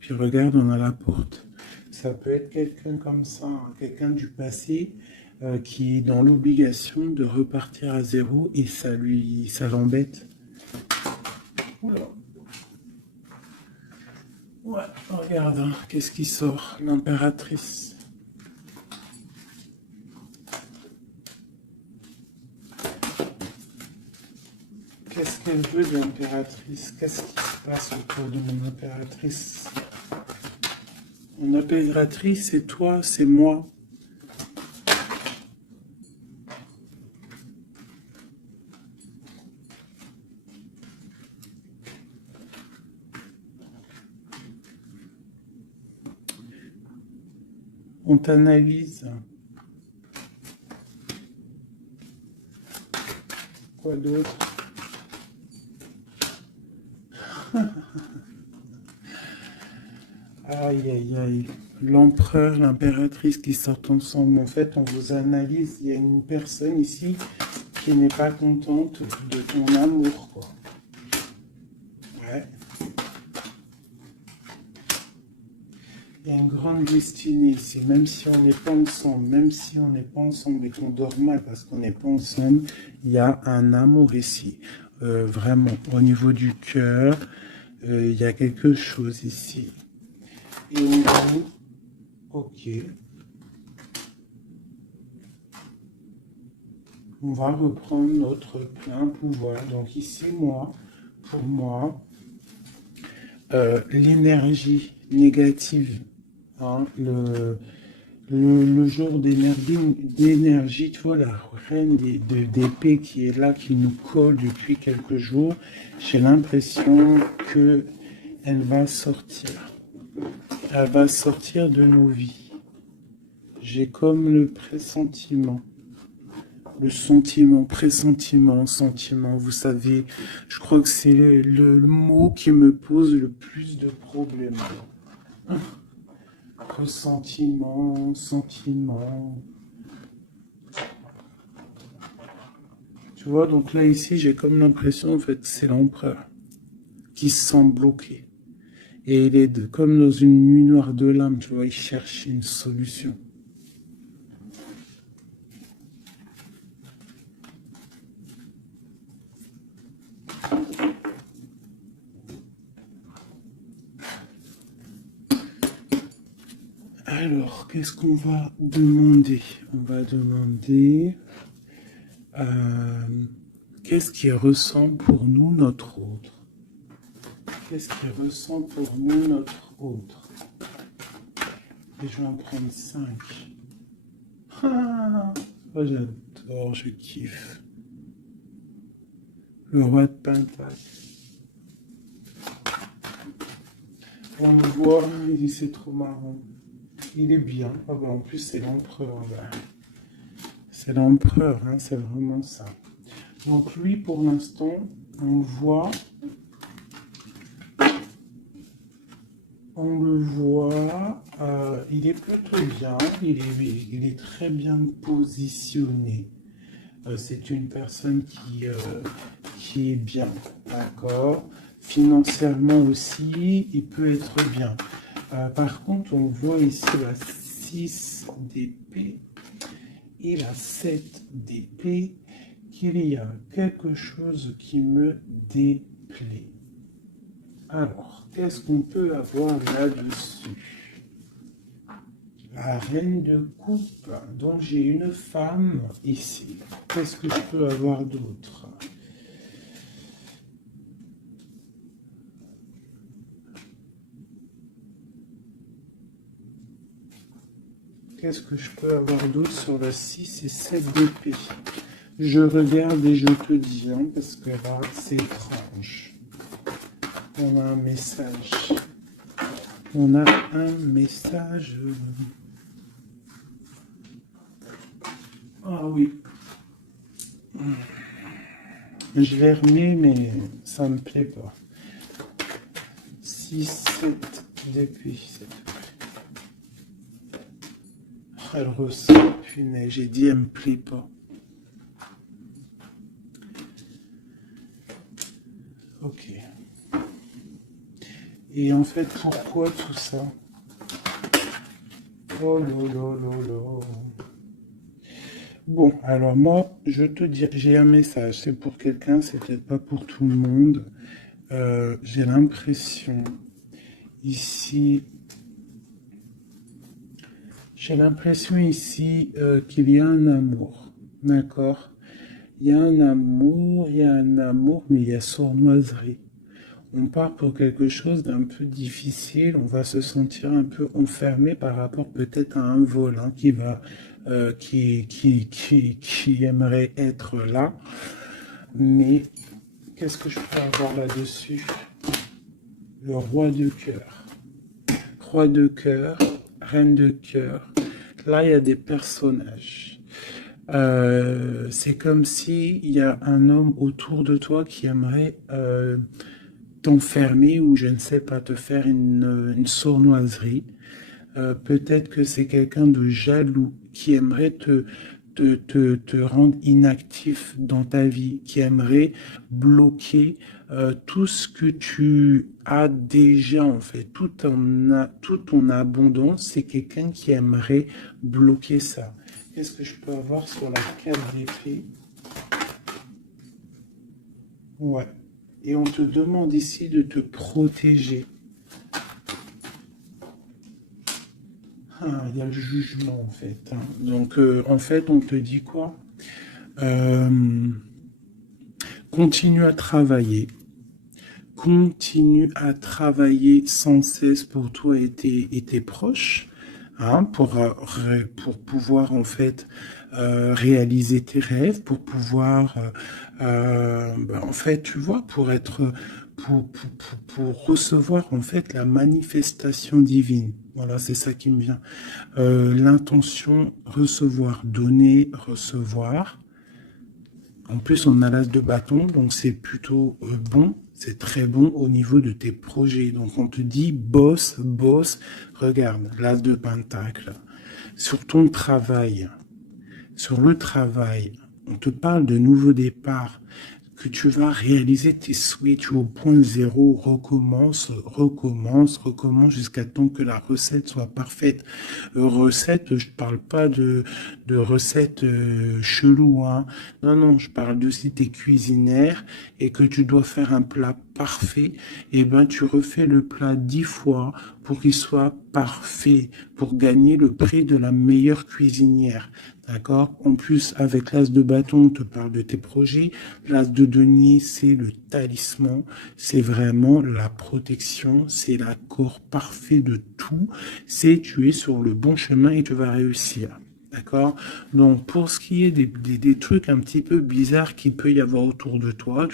Puis regarde, on a la porte. Ça peut être quelqu'un comme ça, hein, quelqu'un du passé qui est dans l'obligation de repartir à zéro et ça l'embête. Oula. Ouais, regarde, hein, qu'est-ce qui sort? L'impératrice. Qu'est-ce qu'elle veut de l'impératrice? Qu'est-ce qui se passe autour de mon impératrice? Mon impératrice, c'est toi, c'est moi. On t'analyse. Quoi d'autre? Aïe, aïe, aïe. L'empereur, l'impératrice qui sortent ensemble. En fait, on vous analyse. Il y a une personne ici qui n'est pas contente de ton amour, quoi. Ouais. Il y a une grande destinée ici, même si on n'est pas ensemble, même si on n'est pas ensemble et qu'on dort mal parce qu'on n'est pas ensemble, il y a un amour ici. Vraiment, au niveau du cœur, il y a quelque chose ici. Et on va où? Ok. On va reprendre notre plein pouvoir. Donc ici, moi, pour moi, l'énergie négative, hein, le genre d'énergie, tu vois, la reine d'épée qui est là, qui nous colle depuis quelques jours, j'ai l'impression que elle va sortir. Elle va sortir de nos vies. J'ai comme le pressentiment. Le sentiment, pressentiment, sentiment, vous savez, je crois que c'est le mot qui me pose le plus de problèmes. Ressentiment, sentiment. Tu vois, donc là, ici, j'ai comme l'impression, en fait, que c'est l'empereur qui se sent bloqué. Et il est comme dans une nuit noire de l'âme, tu vois, il cherche une solution. Alors, qu'est-ce qu'on va demander? On va demander qu'est-ce qui ressent pour nous notre autre? Qu'est-ce qu'il ressent pour nous, notre autre? Et je vais en prendre 5. Ah, oh, j'adore, je kiffe. Le roi de Pentacle. On le voit, c'est trop marrant. Il est bien. Ah bah, en plus, c'est l'empereur. C'est l'empereur, hein, c'est vraiment ça. Donc lui, pour l'instant, on le voit. On le voit, il est plutôt bien, il est très bien positionné. C'est une personne qui est bien, d'accord. Financièrement aussi, il peut être bien. Par contre, on voit ici la 6 d'épée et la 7 d'épée, qu'il y a quelque chose qui me déplaît. Alors, qu'est-ce qu'on peut avoir là-dessus? La reine de coupe. Donc, j'ai une femme ici. Qu'est-ce que je peux avoir d'autre? Qu'est-ce que je peux avoir d'autre sur la 6 et 7 d'épée? Je regarde et je te dis, hein, parce que là, c'est étrange. On a un message. On a un message. Ah oui. Je l'ai remis, mais ça me plaît pas. 6, 7 d'épée. Elle ressent. Punaise, j'ai dit, elle me plaît pas. Ok. Et en fait, pourquoi tout ça? Oh là là là là. Bon, alors moi, je te dis, j'ai un message. C'est pour quelqu'un, c'est peut-être pas pour tout le monde. J'ai l'impression ici, qu'il y a un amour. D'accord? Il y a un amour, mais il y a sournoiserie. On part pour quelque chose d'un peu difficile, on va se sentir un peu enfermé par rapport peut-être à un volant qui aimerait être là. Mais qu'est-ce que je peux avoir là-dessus? Le roi de cœur. Roi de cœur, reine de cœur. Là, il y a des personnages. C'est comme si il y a un homme autour de toi qui aimerait t'enfermer ou je ne sais pas, te faire une sournoiserie. Peut-être que c'est quelqu'un de jaloux qui aimerait te rendre inactif dans ta vie, qui aimerait bloquer tout ce que tu as déjà en fait, toute ton abondance, c'est quelqu'un qui aimerait bloquer ça. Qu'est-ce que je peux avoir sur la 4 d'épée? Ouais. Et on te demande ici de te protéger. Ah, il y a le jugement en fait. Hein. Donc en fait, on te dit quoi? Continue à travailler. Continue à travailler sans cesse pour toi et tes proches. Hein, pour pouvoir en fait réaliser tes rêves, pour pouvoir en fait tu vois pour recevoir en fait la manifestation divine. Voilà, c'est ça qui me vient. L'intention, recevoir, donner, recevoir. En plus, on a l'as de bâton, donc c'est plutôt bon. C'est très bon au niveau de tes projets. Donc, on te dit, bosse, bosse. Regarde, l'as de pentacle. Sur ton travail, sur le travail, on te parle de nouveau départ, que tu vas réaliser tes souhaits, tu es au point zéro, recommence jusqu'à temps que la recette soit parfaite. Recette, je parle pas de recette chelou, hein. Non, je parle de si tu es cuisinière et que tu dois faire un plat parfait, et ben tu refais le plat 10 fois pour qu'il soit parfait, pour gagner le prix de la meilleure cuisinière. D'accord? En plus, avec l'as de bâton, on te parle de tes projets. L'as de denier, c'est le talisman. C'est vraiment la protection. C'est l'accord parfait de tout. C'est tu es sur le bon chemin et tu vas réussir. D'accord? Donc, pour ce qui est des trucs un petit peu bizarres qu'il peut y avoir autour de toi,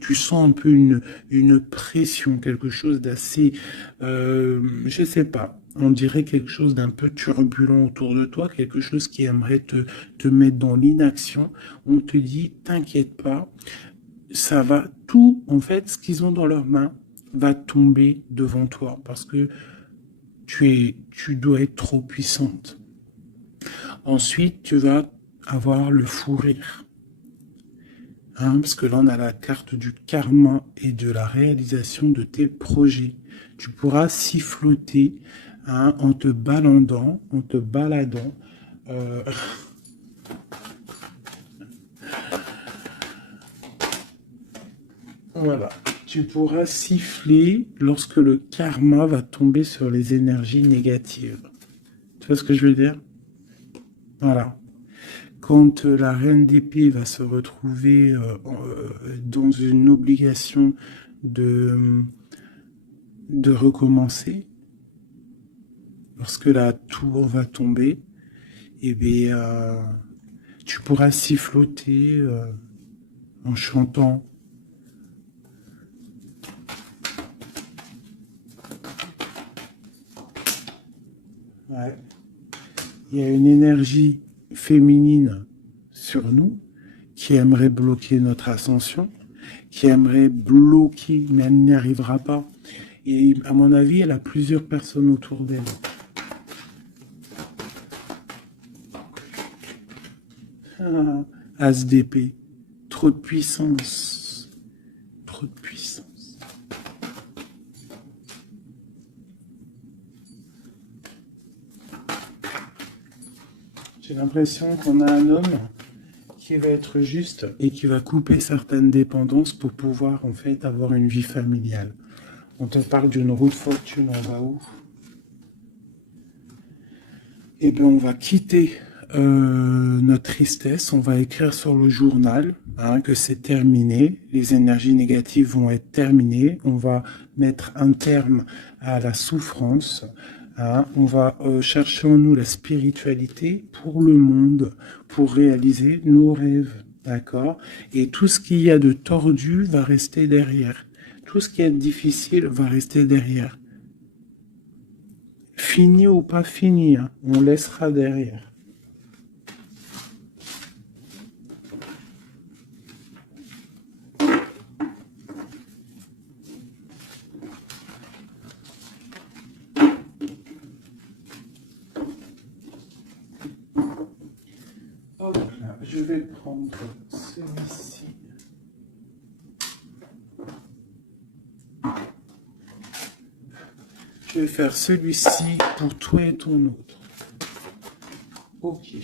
tu sens un peu une pression, quelque chose d'assez, je sais pas, on dirait quelque chose d'un peu turbulent autour de toi, quelque chose qui aimerait te mettre dans l'inaction. On te dit, t'inquiète pas, ça va, tout, en fait, ce qu'ils ont dans leurs mains va tomber devant toi parce que tu dois être trop puissante. Ensuite, tu vas avoir le fou rire. Hein, parce que là, on a la carte du karma et de la réalisation de tes projets. Tu pourras siffloter hein, en te baladant, voilà. Tu pourras siffler lorsque le karma va tomber sur les énergies négatives. Tu vois ce que je veux dire? Voilà. Quand la reine d'épée va se retrouver dans une obligation de, de recommencer, lorsque la tour va tomber, eh bien, tu pourras siffloter en chantant. Ouais. Il y a une énergie féminine sur nous qui aimerait bloquer notre ascension, qui aimerait bloquer, mais elle n'y arrivera pas. Et à mon avis, elle a plusieurs personnes autour d'elle. Ah, As d'épée, trop de puissance, trop de puissance. J'ai l'impression qu'on a un homme qui va être juste et qui va couper certaines dépendances pour pouvoir en fait avoir une vie familiale. On te parle d'une roue de fortune, on va où? Eh bien, on va quitter notre tristesse, on va écrire sur le journal hein, que c'est terminé, les énergies négatives vont être terminées, on va mettre un terme à la souffrance, hein, on va chercher en nous la spiritualité pour le monde, pour réaliser nos rêves, d'accord? Et tout ce qu'il y a de tordu va rester derrière, tout ce qui est difficile va rester derrière. Fini ou pas fini, hein, on laissera derrière. Hop là, je vais prendre celui-ci. Je vais faire celui-ci pour toi et ton autre. Ok.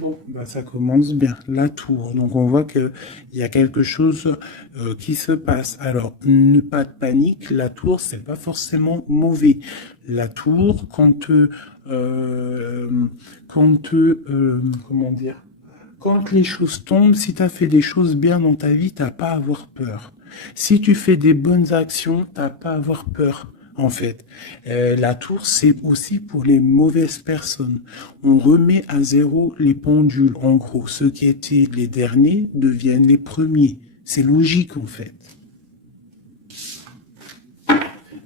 Bon, bah ça commence bien. La tour. Donc on voit qu'il y a quelque chose qui se passe. Alors, pas de panique. La tour, c'est pas forcément mauvais. La tour, comment dire, quand les choses tombent, si tu as fait des choses bien dans ta vie, t'as pas à avoir peur. Si tu fais des bonnes actions, t'as pas à avoir peur. En fait, la tour, c'est aussi pour les mauvaises personnes. On remet à zéro les pendules. En gros, ceux qui étaient les derniers deviennent les premiers. C'est logique, en fait.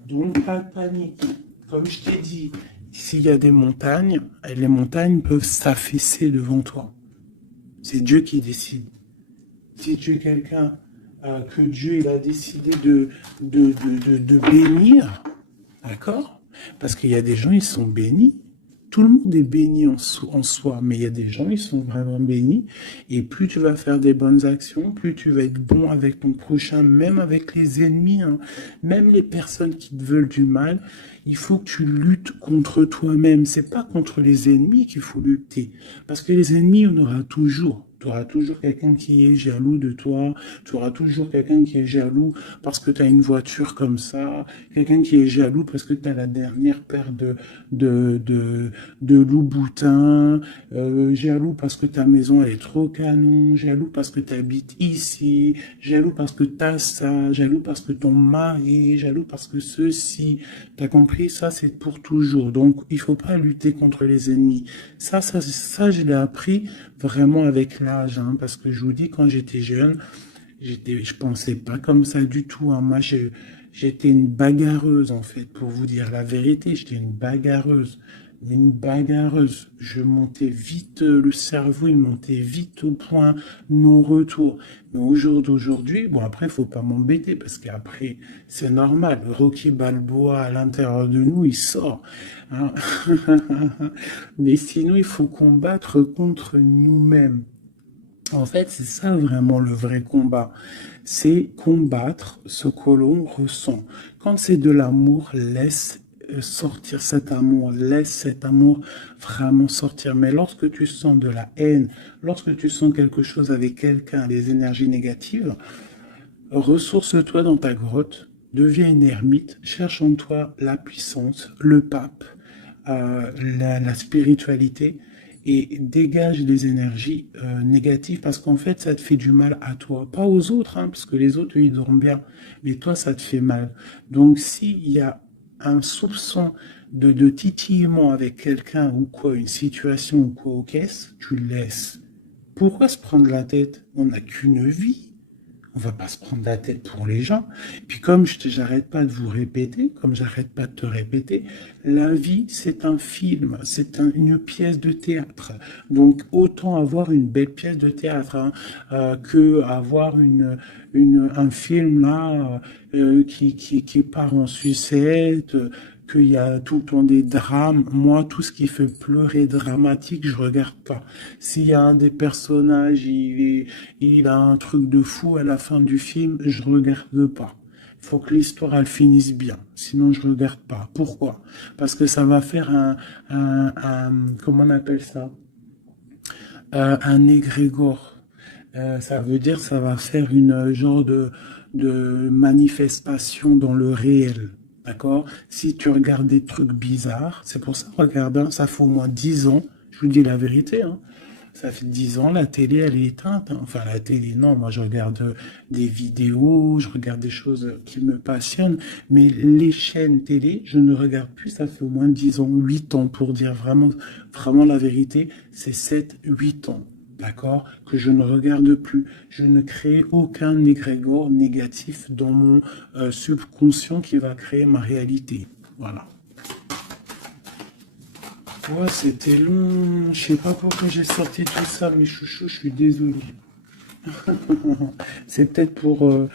Donc, pas de panique. Comme je t'ai dit, s'il y a des montagnes, les montagnes peuvent s'affaisser devant toi. C'est Dieu qui décide. Si tu es quelqu'un que Dieu il a décidé de bénir, d'accord? Parce qu'il y a des gens, ils sont bénis. Tout le monde est béni en soi, mais il y a des gens, ils sont vraiment bénis. Et plus tu vas faire des bonnes actions, plus tu vas être bon avec ton prochain, même avec les ennemis, hein, même les personnes qui te veulent du mal. Il faut que tu luttes contre toi-même. C'est pas contre les ennemis qu'il faut lutter. Parce que les ennemis, on aura toujours. Tu auras toujours quelqu'un qui est jaloux de toi, tu auras toujours quelqu'un qui est jaloux parce que tu as une voiture comme ça, quelqu'un qui est jaloux parce que tu as la dernière paire de, de, de Louboutin, jaloux parce que ta maison elle est trop canon, jaloux parce que tu habites ici, jaloux parce que tu as ça, jaloux parce que ton mari, jaloux parce que ceci. T'as compris? Ça, c'est pour toujours. Donc, il faut pas lutter contre les ennemis. Ça, je l'ai appris vraiment avec l'âge, hein, parce que je vous dis, quand j'étais jeune, je pensais pas comme ça du tout, hein. Moi, j'étais une bagarreuse, en fait, pour vous dire la vérité. J'étais une bagarreuse. Une bagarreuse. Je montais vite, le cerveau, il montait vite au point non-retour. Mais au jour d'aujourd'hui, bon, après, faut pas m'embêter, parce qu'après, c'est normal. Le Rocky Balboa, à l'intérieur de nous, il sort, hein. Mais sinon, il faut combattre contre nous-mêmes. En fait, c'est ça vraiment le vrai combat. C'est combattre ce que l'on ressent. Quand c'est de l'amour, laisse sortir cet amour, laisse cet amour vraiment sortir. Mais lorsque tu sens de la haine, lorsque tu sens quelque chose avec quelqu'un, des énergies négatives, ressource-toi dans ta grotte, deviens une ermite, cherche en toi la puissance, le pape, la spiritualité et dégage les énergies négatives parce qu'en fait ça te fait du mal à toi, pas aux autres, hein, parce que les autres eux, ils dorment bien, mais toi ça te fait mal. Donc s'il y a un soupçon de titillement avec quelqu'un ou quoi, une situation ou quoi aux caisses, tu le laisses. Pourquoi se prendre la tête? On n'a qu'une vie. On va pas se prendre la tête pour les gens. Puis comme j'arrête pas de vous répéter, comme j'arrête pas de te répéter, la vie c'est un film, c'est une pièce de théâtre. Donc autant avoir une belle pièce de théâtre, hein, que avoir un film là qui part en sucette, qu'il y a tout le temps des drames. Moi, tout ce qui fait pleurer dramatique, je regarde pas. S'il y a un des personnages, il a un truc de fou à la fin du film, je regarde pas. Il faut que l'histoire elle finisse bien, sinon je regarde pas. Pourquoi? Parce que ça va faire comment on appelle ça? Un égrégore. Ça veut dire ça va faire une genre de manifestation dans le réel. D'accord? Si tu regardes des trucs bizarres, c'est pour ça, regarde, hein, ça fait au moins 10 ans, je vous dis la vérité, hein, ça fait 10 ans, la télé, elle est éteinte, hein. Enfin, la télé, non, moi je regarde des vidéos, je regarde des choses qui me passionnent, mais les chaînes télé, je ne regarde plus, ça fait au moins 10 ans, 8 ans, pour dire vraiment, vraiment la vérité, c'est 7, 8 ans. D'accord? Que je ne regarde plus. Je ne crée aucun égrégore négatif dans mon subconscient qui va créer ma réalité. Voilà. Ouais, c'était long. Je sais pas pourquoi j'ai sorti tout ça, mes chouchous, je suis désolé. C'est peut-être pour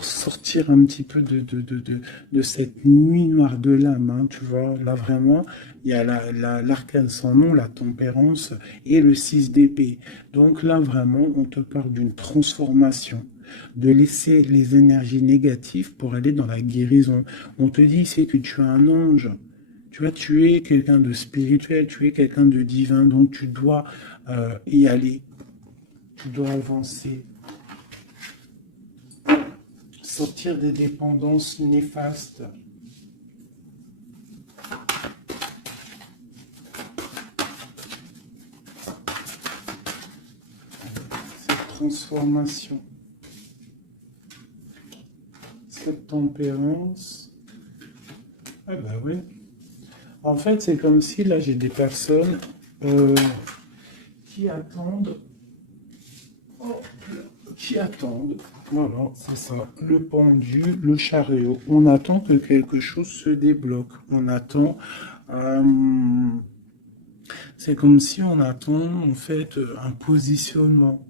sortir un petit peu de cette nuit noire de l'âme, hein, tu vois. Là, vraiment, il y a l'arcane sans nom, la tempérance et le 6 d'épée. Donc là, vraiment, on te parle d'une transformation, de laisser les énergies négatives pour aller dans la guérison. On te dit, c'est que tu es un ange. Tu vois, tu es quelqu'un de spirituel, tu es quelqu'un de divin, donc tu dois y aller, tu dois avancer, sortir des dépendances néfastes. Cette transformation, cette tempérance. Ah bah oui. En fait, c'est comme si là, j'ai des personnes qui attendent, oh, qui attendent, voilà, c'est ça, le pendu, le chariot. On attend que quelque chose se débloque. On attend, euh, c'est comme si on attend en fait un positionnement.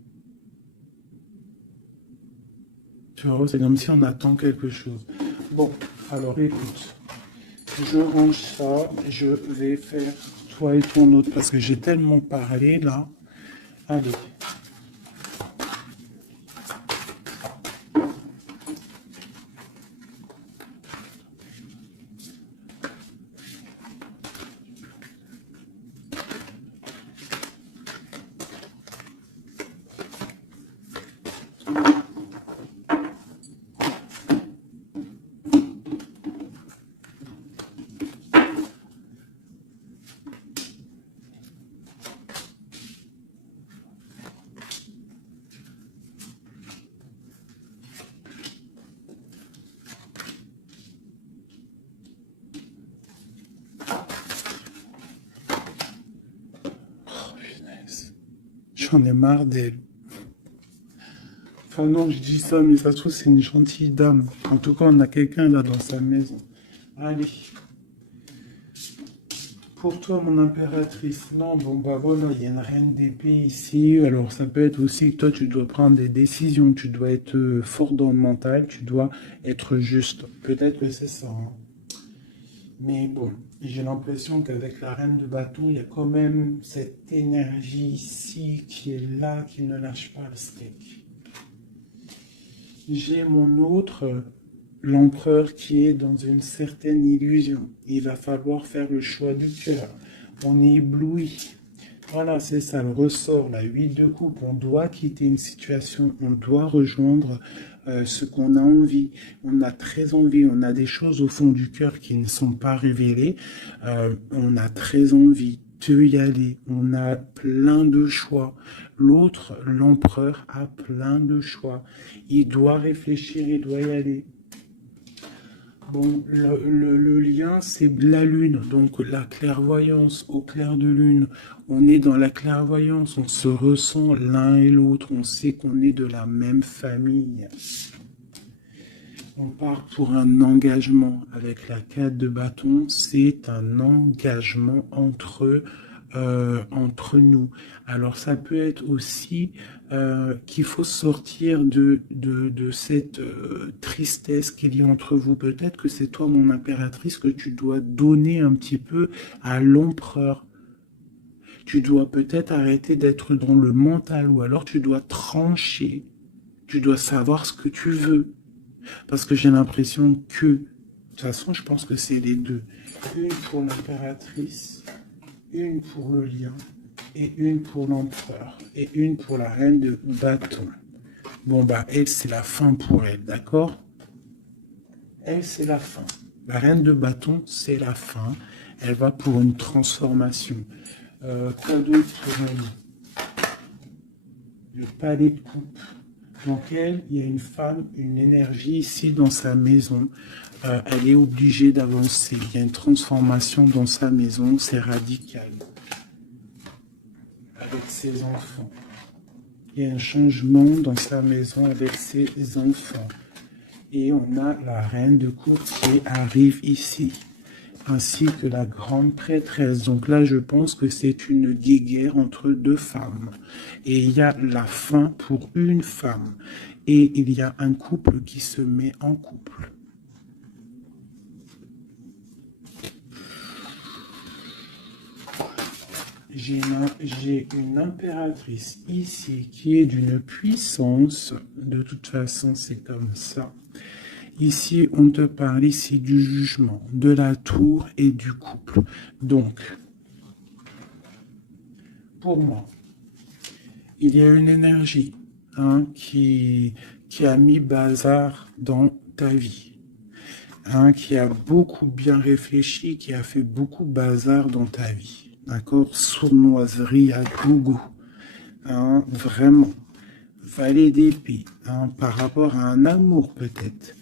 Tu vois, c'est comme si on attend quelque chose. Bon, alors écoute, je range ça, je vais faire toi et ton autre parce que j'ai tellement parlé là. Allez. J'en ai marre d'elle. Enfin non, je dis ça, mais ça se trouve, c'est une gentille dame. En tout cas, on a quelqu'un là dans sa maison. Allez. Pour toi, mon impératrice, non, bon bah voilà, il y a une reine d'épée ici. Alors ça peut être aussi que toi, tu dois prendre des décisions, tu dois être fort dans le mental, tu dois être juste. Peut-être que c'est ça, hein. Mais bon, j'ai l'impression qu'avec la reine de bâton, il y a quand même cette énergie ici qui est là, qui ne lâche pas le steak. J'ai mon autre, l'empereur qui est dans une certaine illusion. Il va falloir faire le choix du cœur. On est ébloui. Voilà, c'est ça le ressort, la 8 de coupe. On doit quitter une situation, on doit rejoindre ce qu'on a envie. On a très envie, on a des choses au fond du cœur qui ne sont pas révélées. On a très envie de y aller. On a plein de choix. L'autre, l'empereur, a plein de choix. Il doit réfléchir, il doit y aller. Bon, le lien, c'est la lune, donc la clairvoyance au clair de lune. On est dans la clairvoyance, on se ressent l'un et l'autre, on sait qu'on est de la même famille. On part pour un engagement avec la 4 de bâton, c'est un engagement entre nous. Alors ça peut être aussi qu'il faut sortir de cette tristesse qu'il y a entre vous. Peut-être que c'est toi, mon impératrice, que tu dois donner un petit peu à l'empereur. Tu dois peut-être arrêter d'être dans le mental ou alors tu dois trancher. Tu dois savoir ce que tu veux. Parce que j'ai l'impression que, de toute façon, je pense que c'est les deux. Une pour l'impératrice, une pour le lion, et une pour l'empereur, et une pour la reine de bâton. Bon, bah, elle, c'est la fin pour elle, d'accord? Elle, c'est la fin. La reine de bâton, c'est la fin. Elle va pour une transformation. Quoi d'autre pour elle? Le palais de coupe. Donc elle, il y a une femme, une énergie ici dans sa maison. Elle est obligée d'avancer. Il y a une transformation dans sa maison, c'est radical. Avec ses enfants. Il y a un changement dans sa maison avec ses enfants. Et on a la reine de cour qui arrive ici, ainsi que la grande prêtresse. Donc là, je pense que c'est une guéguerre entre deux femmes. Et il y a la fin pour une femme. Et il y a un couple qui se met en couple. J'ai une impératrice ici qui est d'une puissance. De toute façon, c'est comme ça. Ici, on te parle ici du jugement, de la tour et du couple. Donc, pour moi, il y a une énergie qui a mis bazar dans ta vie. Qui a beaucoup bien réfléchi, qui a fait beaucoup bazar dans ta vie. D'accord? Sournoiserie à gogo. Vraiment. Valet d'épée. Par rapport à un amour, peut-être.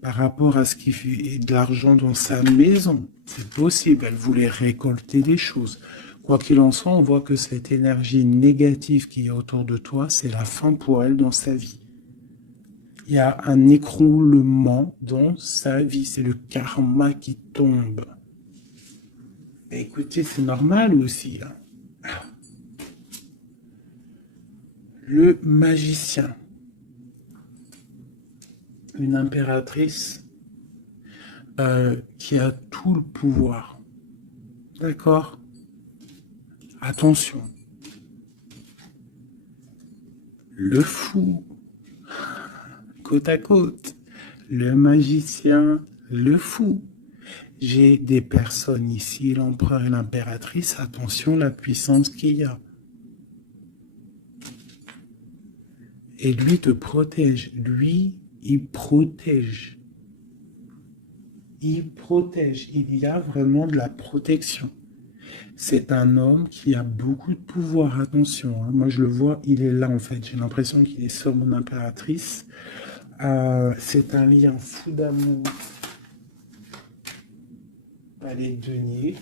Par rapport à ce qui fait de l'argent dans sa maison. C'est possible. Elle voulait récolter des choses. Quoi qu'il en soit, on voit que cette énergie négative qui est autour de toi, c'est la fin pour elle dans sa vie. Il y a un écroulement dans sa vie. C'est le karma qui tombe. Écoutez, c'est normal aussi. Le magicien. Une impératrice qui a tout le pouvoir. D'accord? Attention. Le fou. Côte à côte. Le magicien, le fou. J'ai des personnes ici, l'empereur et l'impératrice. Attention la puissance qu'il y a. Et lui te protège. Lui, il protège. Il protège. Il y a vraiment de la protection. C'est un homme qui a beaucoup de pouvoir. Attention, moi je le vois, il est là en fait. J'ai l'impression qu'il est sur mon impératrice. C'est un lien fou d'amour. Palais de denier.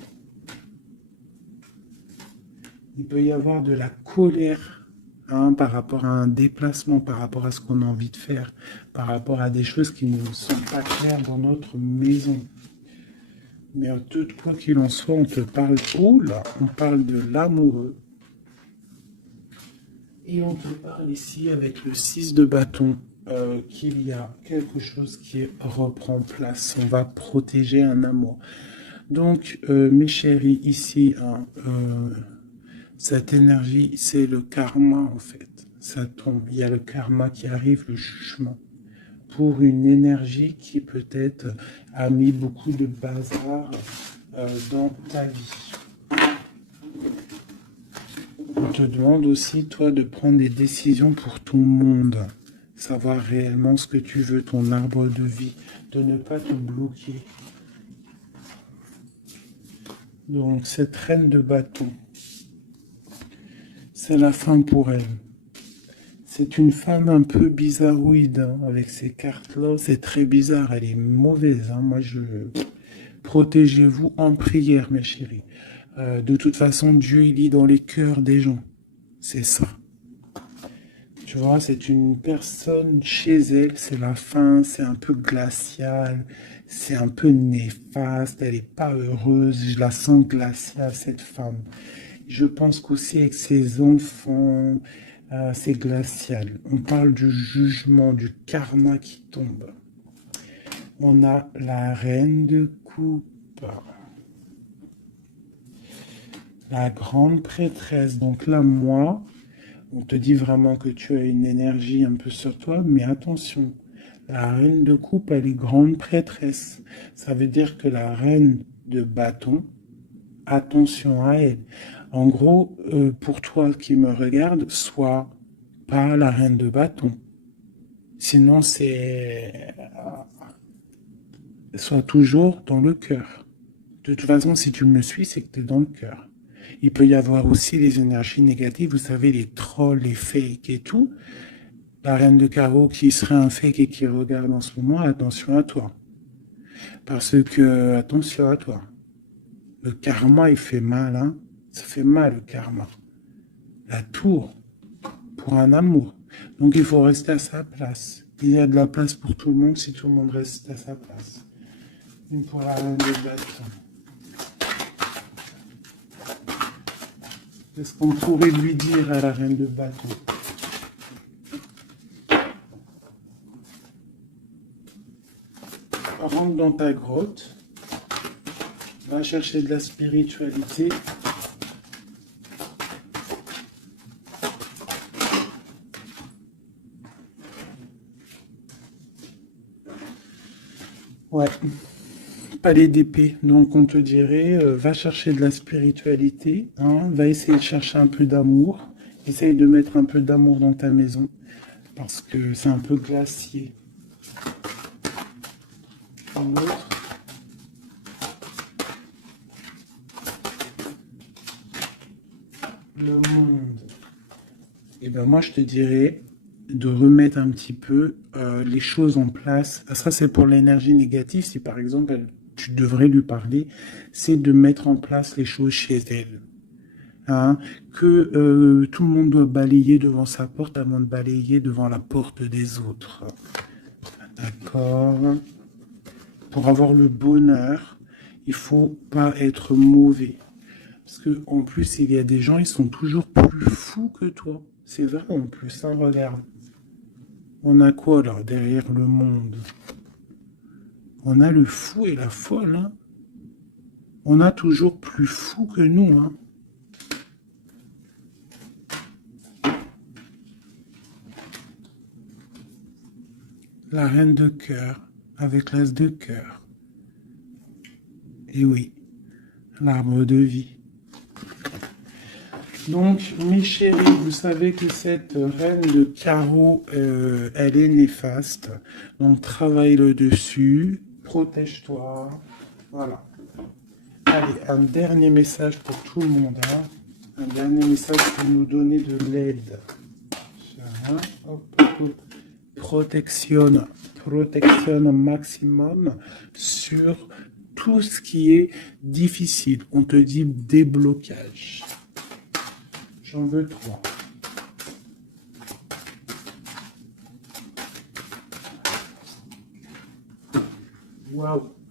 Il peut y avoir de la colère hein, par rapport à un déplacement, par rapport à ce qu'on a envie de faire, par rapport à des choses qui ne sont pas claires dans notre maison. Mais tout quoi qu'il en soit, on te parle, oh là, on parle de l'amoureux. Et on te parle ici avec le 6 de bâton qu'il y a quelque chose qui reprend place. On va protéger un amour. Donc, mes chéris, ici, hein, cette énergie, c'est le karma en fait. Ça tombe. Il y a le karma qui arrive, le jugement. Pour une énergie qui peut-être a mis beaucoup de bazar dans ta vie. On te demande aussi, toi, de prendre des décisions pour ton monde. Savoir réellement ce que tu veux, ton arbre de vie. De ne pas te bloquer. Donc, cette reine de bâton, c'est la fin pour elle. C'est une femme un peu bizarroïde, hein, avec ces cartes-là. C'est très bizarre, elle est mauvaise. Hein. Moi, protégez-vous en prière, mes chéris. De toute façon, Dieu, il lit dans les cœurs des gens. C'est ça. Tu vois, c'est une personne chez elle, c'est la fin, c'est un peu glacial, c'est un peu néfaste, elle n'est pas heureuse, je la sens glaciale, cette femme. Je pense qu'aussi avec ses enfants, c'est glacial. On parle du jugement, du karma qui tombe. On a la reine de coupe. La grande prêtresse. Donc là, moi, on te dit vraiment que tu as une énergie un peu sur toi, mais attention. La reine de coupe, elle est grande prêtresse. Ça veut dire que la reine de bâton, attention à elle. En gros, pour toi qui me regarde, sois pas la reine de bâton. Sinon, sois toujours dans le cœur. De toute façon, si tu me suis, c'est que tu es dans le cœur. Il peut y avoir aussi les énergies négatives, vous savez, les trolls, les fakes et tout. La reine de carreau qui serait un fake et qui regarde en ce moment, attention à toi. Parce que, attention à toi. Le karma, il fait mal, hein. Ça fait mal, le karma. La tour, pour un amour. Donc, il faut rester à sa place. Il y a de la place pour tout le monde si tout le monde reste à sa place. Une pour la reine de bâton. Qu'est-ce qu'on pourrait lui dire à la reine de bâton? Rentre dans ta grotte. Va chercher de la spiritualité. Ouais. Palais d'épée. Donc on te dirait, va chercher de la spiritualité, hein, va essayer de chercher un peu d'amour. Essaye de mettre un peu d'amour dans ta maison. Parce que c'est un peu glacier. Un autre. Le monde. Et ben moi je te dirais de remettre un petit peu les choses en place. Ça c'est pour l'énergie négative. Si par exemple tu devrais lui parler, c'est de mettre en place les choses chez elle. Hein, que tout le monde doit balayer devant sa porte avant de balayer devant la porte des autres. D'accord. Pour avoir le bonheur, il faut pas être mauvais. Parce que en plus, il y a des gens, ils sont toujours plus fous que toi. C'est vrai en plus, hein, regarde. On a quoi là, derrière le monde? On a le fou et la folle, hein. On a toujours plus fou que nous, hein. La reine de cœur, avec l'as de cœur. Et oui, l'arbre de vie. Donc, mes chéris, vous savez que cette reine de carreau, elle est néfaste. Donc, travaille le dessus, protège-toi. Voilà. Allez, un dernier message pour tout le monde. Hein. Un dernier message pour nous donner de l'aide. Protection au maximum sur tout ce qui est difficile. On te dit déblocage. J'en veux 3. Waouh.